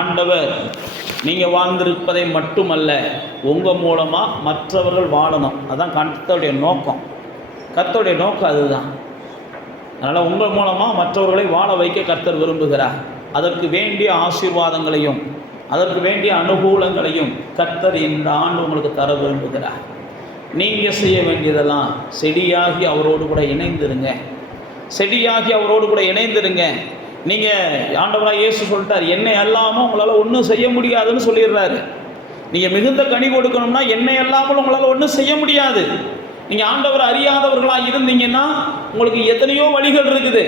ஆண்டவர் நீங்கள் வாழ்ந்திருப்பதை மட்டுமல்ல, உங்கள் மூலமாக மற்றவர்கள் வாழணும். அதுதான் கர்த்தருடைய நோக்கம். கர்த்தருடைய நோக்கம் அதுதான். அதனால் உங்கள் மூலமாக மற்றவர்களை வாழ வைக்க கர்த்தர் விரும்புகிறார். அதற்கு வேண்டிய ஆசீர்வாதங்களையும் அதற்கு வேண்டிய அனுகூலங்களையும் கர்த்தர் இந்த ஆண்டு உங்களுக்கு தர விரும்புகிறார். நீங்கள் செய்ய வேண்டியதெல்லாம் செடியாகி அவரோடு கூட இணைந்துருங்க. செடியாகி அவரோடு கூட இணைந்துருங்க. நீங்கள் ஆண்டவராக இயேசு சொல்லிட்டார், என்னை அல்லாமல் உங்களால் ஒன்றும் செய்ய முடியாதுன்னு சொல்லிடுறாரு. நீங்கள் மிகுந்த கனி கொடுக்கணும்னா என்னை அல்லாமல் உங்களால் ஒன்றும் செய்ய முடியாது. நீங்கள் ஆண்டவர் அறியாதவர்களாக இருந்தீங்கன்னா உங்களுக்கு எத்தனையோ வழிகள் இருக்குது.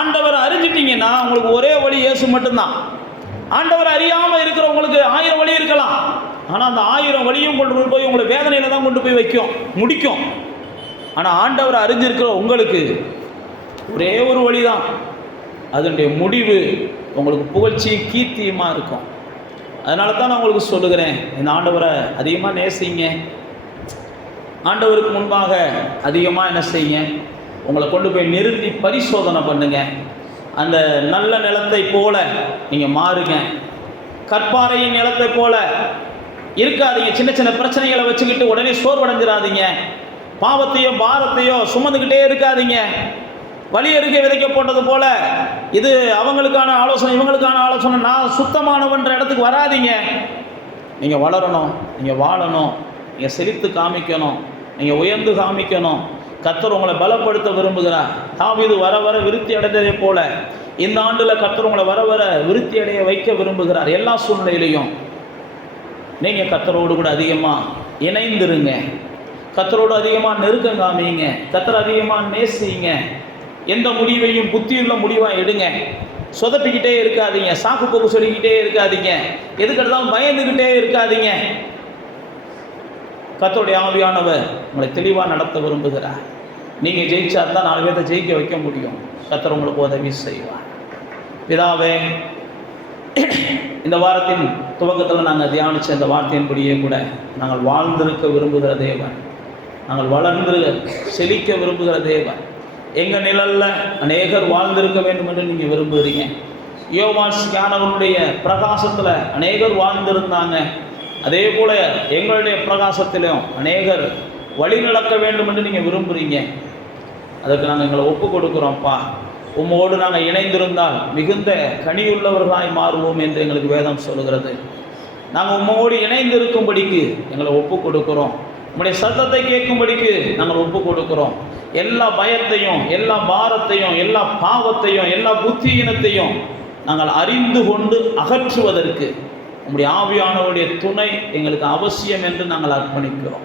ஆண்டவர் அறிஞ்சிட்டிங்கன்னா உங்களுக்கு ஒரே வழி இயேசு மட்டும்தான். ஆண்டவர் அறியாமல் இருக்கிறவங்களுக்கு 1000 வழி இருக்கலாம். ஆனால் அந்த 1000 வழியும் கொண்டு போய் உங்களை வேதனையில் தான் கொண்டு போய் முடிக்கும். ஆனால் ஆண்டவர் அறிஞ்சிருக்கிற உங்களுக்கு ஒரே ஒரு வழி தான். அதனுடைய முடிவு உங்களுக்கு புகழ்ச்சியும் கீர்த்தியுமாக இருக்கும். அதனால தான் நான் உங்களுக்கு சொல்லுகிறேன், இந்த ஆண்டவரை அதிகமாக நேசிங்க. ஆண்டவருக்கு முன்பாக அதிகமாக என்ன செய்யுங்க, உங்களை கொண்டு போய் நிறுத்தி பரிசோதனை பண்ணுங்க. அந்த நல்ல நிலத்தை போல நீங்கள் மாறுங்க. கற்பாறையின் நிலத்தை போல இருக்காதீங்க. சின்ன சின்ன பிரச்சனைகளை வச்சுக்கிட்டு உடனே சோர்வடைஞ்சிடாதீங்க. பாவத்தையோ பாரத்தையோ சுமந்துக்கிட்டே இருக்காதீங்க. வழி அருகே விதைக்கப்பட்டது போல இது அவங்களுக்கான ஆலோசனை இவங்களுக்கான ஆலோசனை, நான் சுத்தமானவன்ற இடத்துக்கு வராதிங்க. நீங்கள் வளரணும், நீங்கள் வாழணும், நீங்கள் செழித்து காமிக்கணும், நீங்கள் உயர்ந்து காமிக்கணும். கர்த்தர் உங்களை பலப்படுத்த விரும்புகிறார். தாவீது வர வர விருத்தி அடைந்ததை போல இந்த ஆண்டில் கர்த்தர் உங்களை வர வர விருத்தி அடைய வைக்க விரும்புகிறார். எல்லா சூழ்நிலையிலையும் நீங்கள் கர்த்தரோடு கூட அதிகமாக இணைந்துருங்க. கர்த்தரோடு அதிகமாக நெருக்கம் காமிங்க. கர்த்தர் அதிகமாக நேசிங்க. எந்த முடிவையும் புத்தியுள்ள முடிவாக எடுங்க. சொதப்பிக்கிட்டே இருக்காதீங்க. சாக்கு போக்கு சொல்லிக்கிட்டே இருக்காதீங்க. எதுக்கெடுத்தாலும் பயந்துக்கிட்டே இருக்காதீங்க. கர்த்தருடைய ஆவியானவர் உங்களை தெளிவாக நடத்த விரும்புகிறார். நீங்கள் ஜெயிச்சா தான் 4 பேரை ஜெயிக்க வைக்க முடியும். கர்த்தர் உங்களுக்கு உதவி செய்வார். பிதாவே, இந்த வாரத்தின் துவக்கத்தில் நாங்கள் தியானித்த இந்த வார்த்தையின்படியே கூட நாங்கள் வாழ்ந்திருக்க விரும்புகிற தேவன், நாங்கள் வளர்ந்து செழிக்க விரும்புகிற தேவன். எங்கள் நிழலில் அநேகர் வாழ்ந்திருக்க வேண்டும் என்று நீங்கள் விரும்புகிறீங்க. யோவான் ஞானவனுடைய பிரகாசத்தில் அநேகர் வாழ்ந்திருந்தாங்க. அதே போல் எங்களுடைய பிரகாசத்திலும் அநேகர் வழி நடக்க வேண்டும் என்று நீங்கள் விரும்புகிறீங்க. அதுக்கு நாங்கள் எங்களை ஒப்பு கொடுக்குறோம்ப்பா. உம்மோடு நாங்கள் இணைந்திருந்தால் மிகுந்த கனியுள்ளவர்களாய் மாறுவோம் என்று எங்களுக்கு வேதம் சொல்லுகிறது. நாங்கள் உம்மோடு இணைந்திருக்கும்படிக்கு எங்களை ஒப்பு கொடுக்குறோம். உம்முடைய சத்தத்தை கேட்கும்படிக்கு நாங்கள் ஒப்பு கொடுக்குறோம். எல்லா பயத்தையும், எல்லா பாரத்தையும், எல்லா பாவத்தையும், எல்லா புத்தியினத்தையும் நாங்கள் அறிந்து கொண்டு அகற்றுவதற்கு உம்முடைய ஆவியானவருடைய துணை எங்களுக்கு அவசியம் என்று நாங்கள் அர்ப்பணிக்கிறோம்.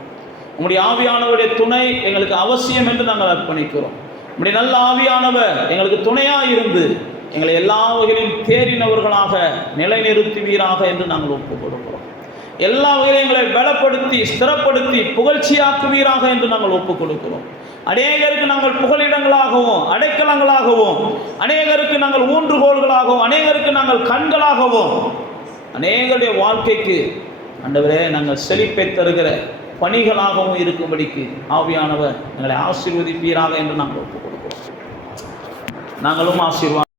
உம்முடைய ஆவியானவருடைய துணை எங்களுக்கு அவசியம் என்று நாங்கள் அர்ப்பணிக்கிறோம். உம்முடைய நல்ல ஆவியானவர் எங்களுக்கு துணையாக இருந்து எங்களை எல்லா வகையிலும் தேறினவர்களாக நிலைநிறுத்துவீராக என்று நாங்கள் ஒப்புக் கொடுக்கிறோம். எல்லா வகையிலும் எங்களை பலப்படுத்தி ஸ்திரப்படுத்தி புகழ்ச்சியாக்குவீராக என்று நாங்கள் ஒப்புக் கொடுக்கிறோம். அநேகருக்கு நாங்கள் புகலிடங்களாகவும் அடைக்கலங்களாகவும், அநேகருக்கு நாங்கள் ஊன்றுகோள்களாகவும், அநேகருக்கு நாங்கள் கண்களாகவும், அநேகருடைய வாழ்க்கைக்கு ஆண்டவரே நாங்கள் செழிப்பை தருகிற பணிகளாகவும் இருக்கும்படிக்கு ஆவியானவர் எங்களை ஆசீர்வதிப்பீராக என்று நாங்கள் ஒப்புக் கொடுக்கிறோம். நாங்களும் ஆசீர்வாதம்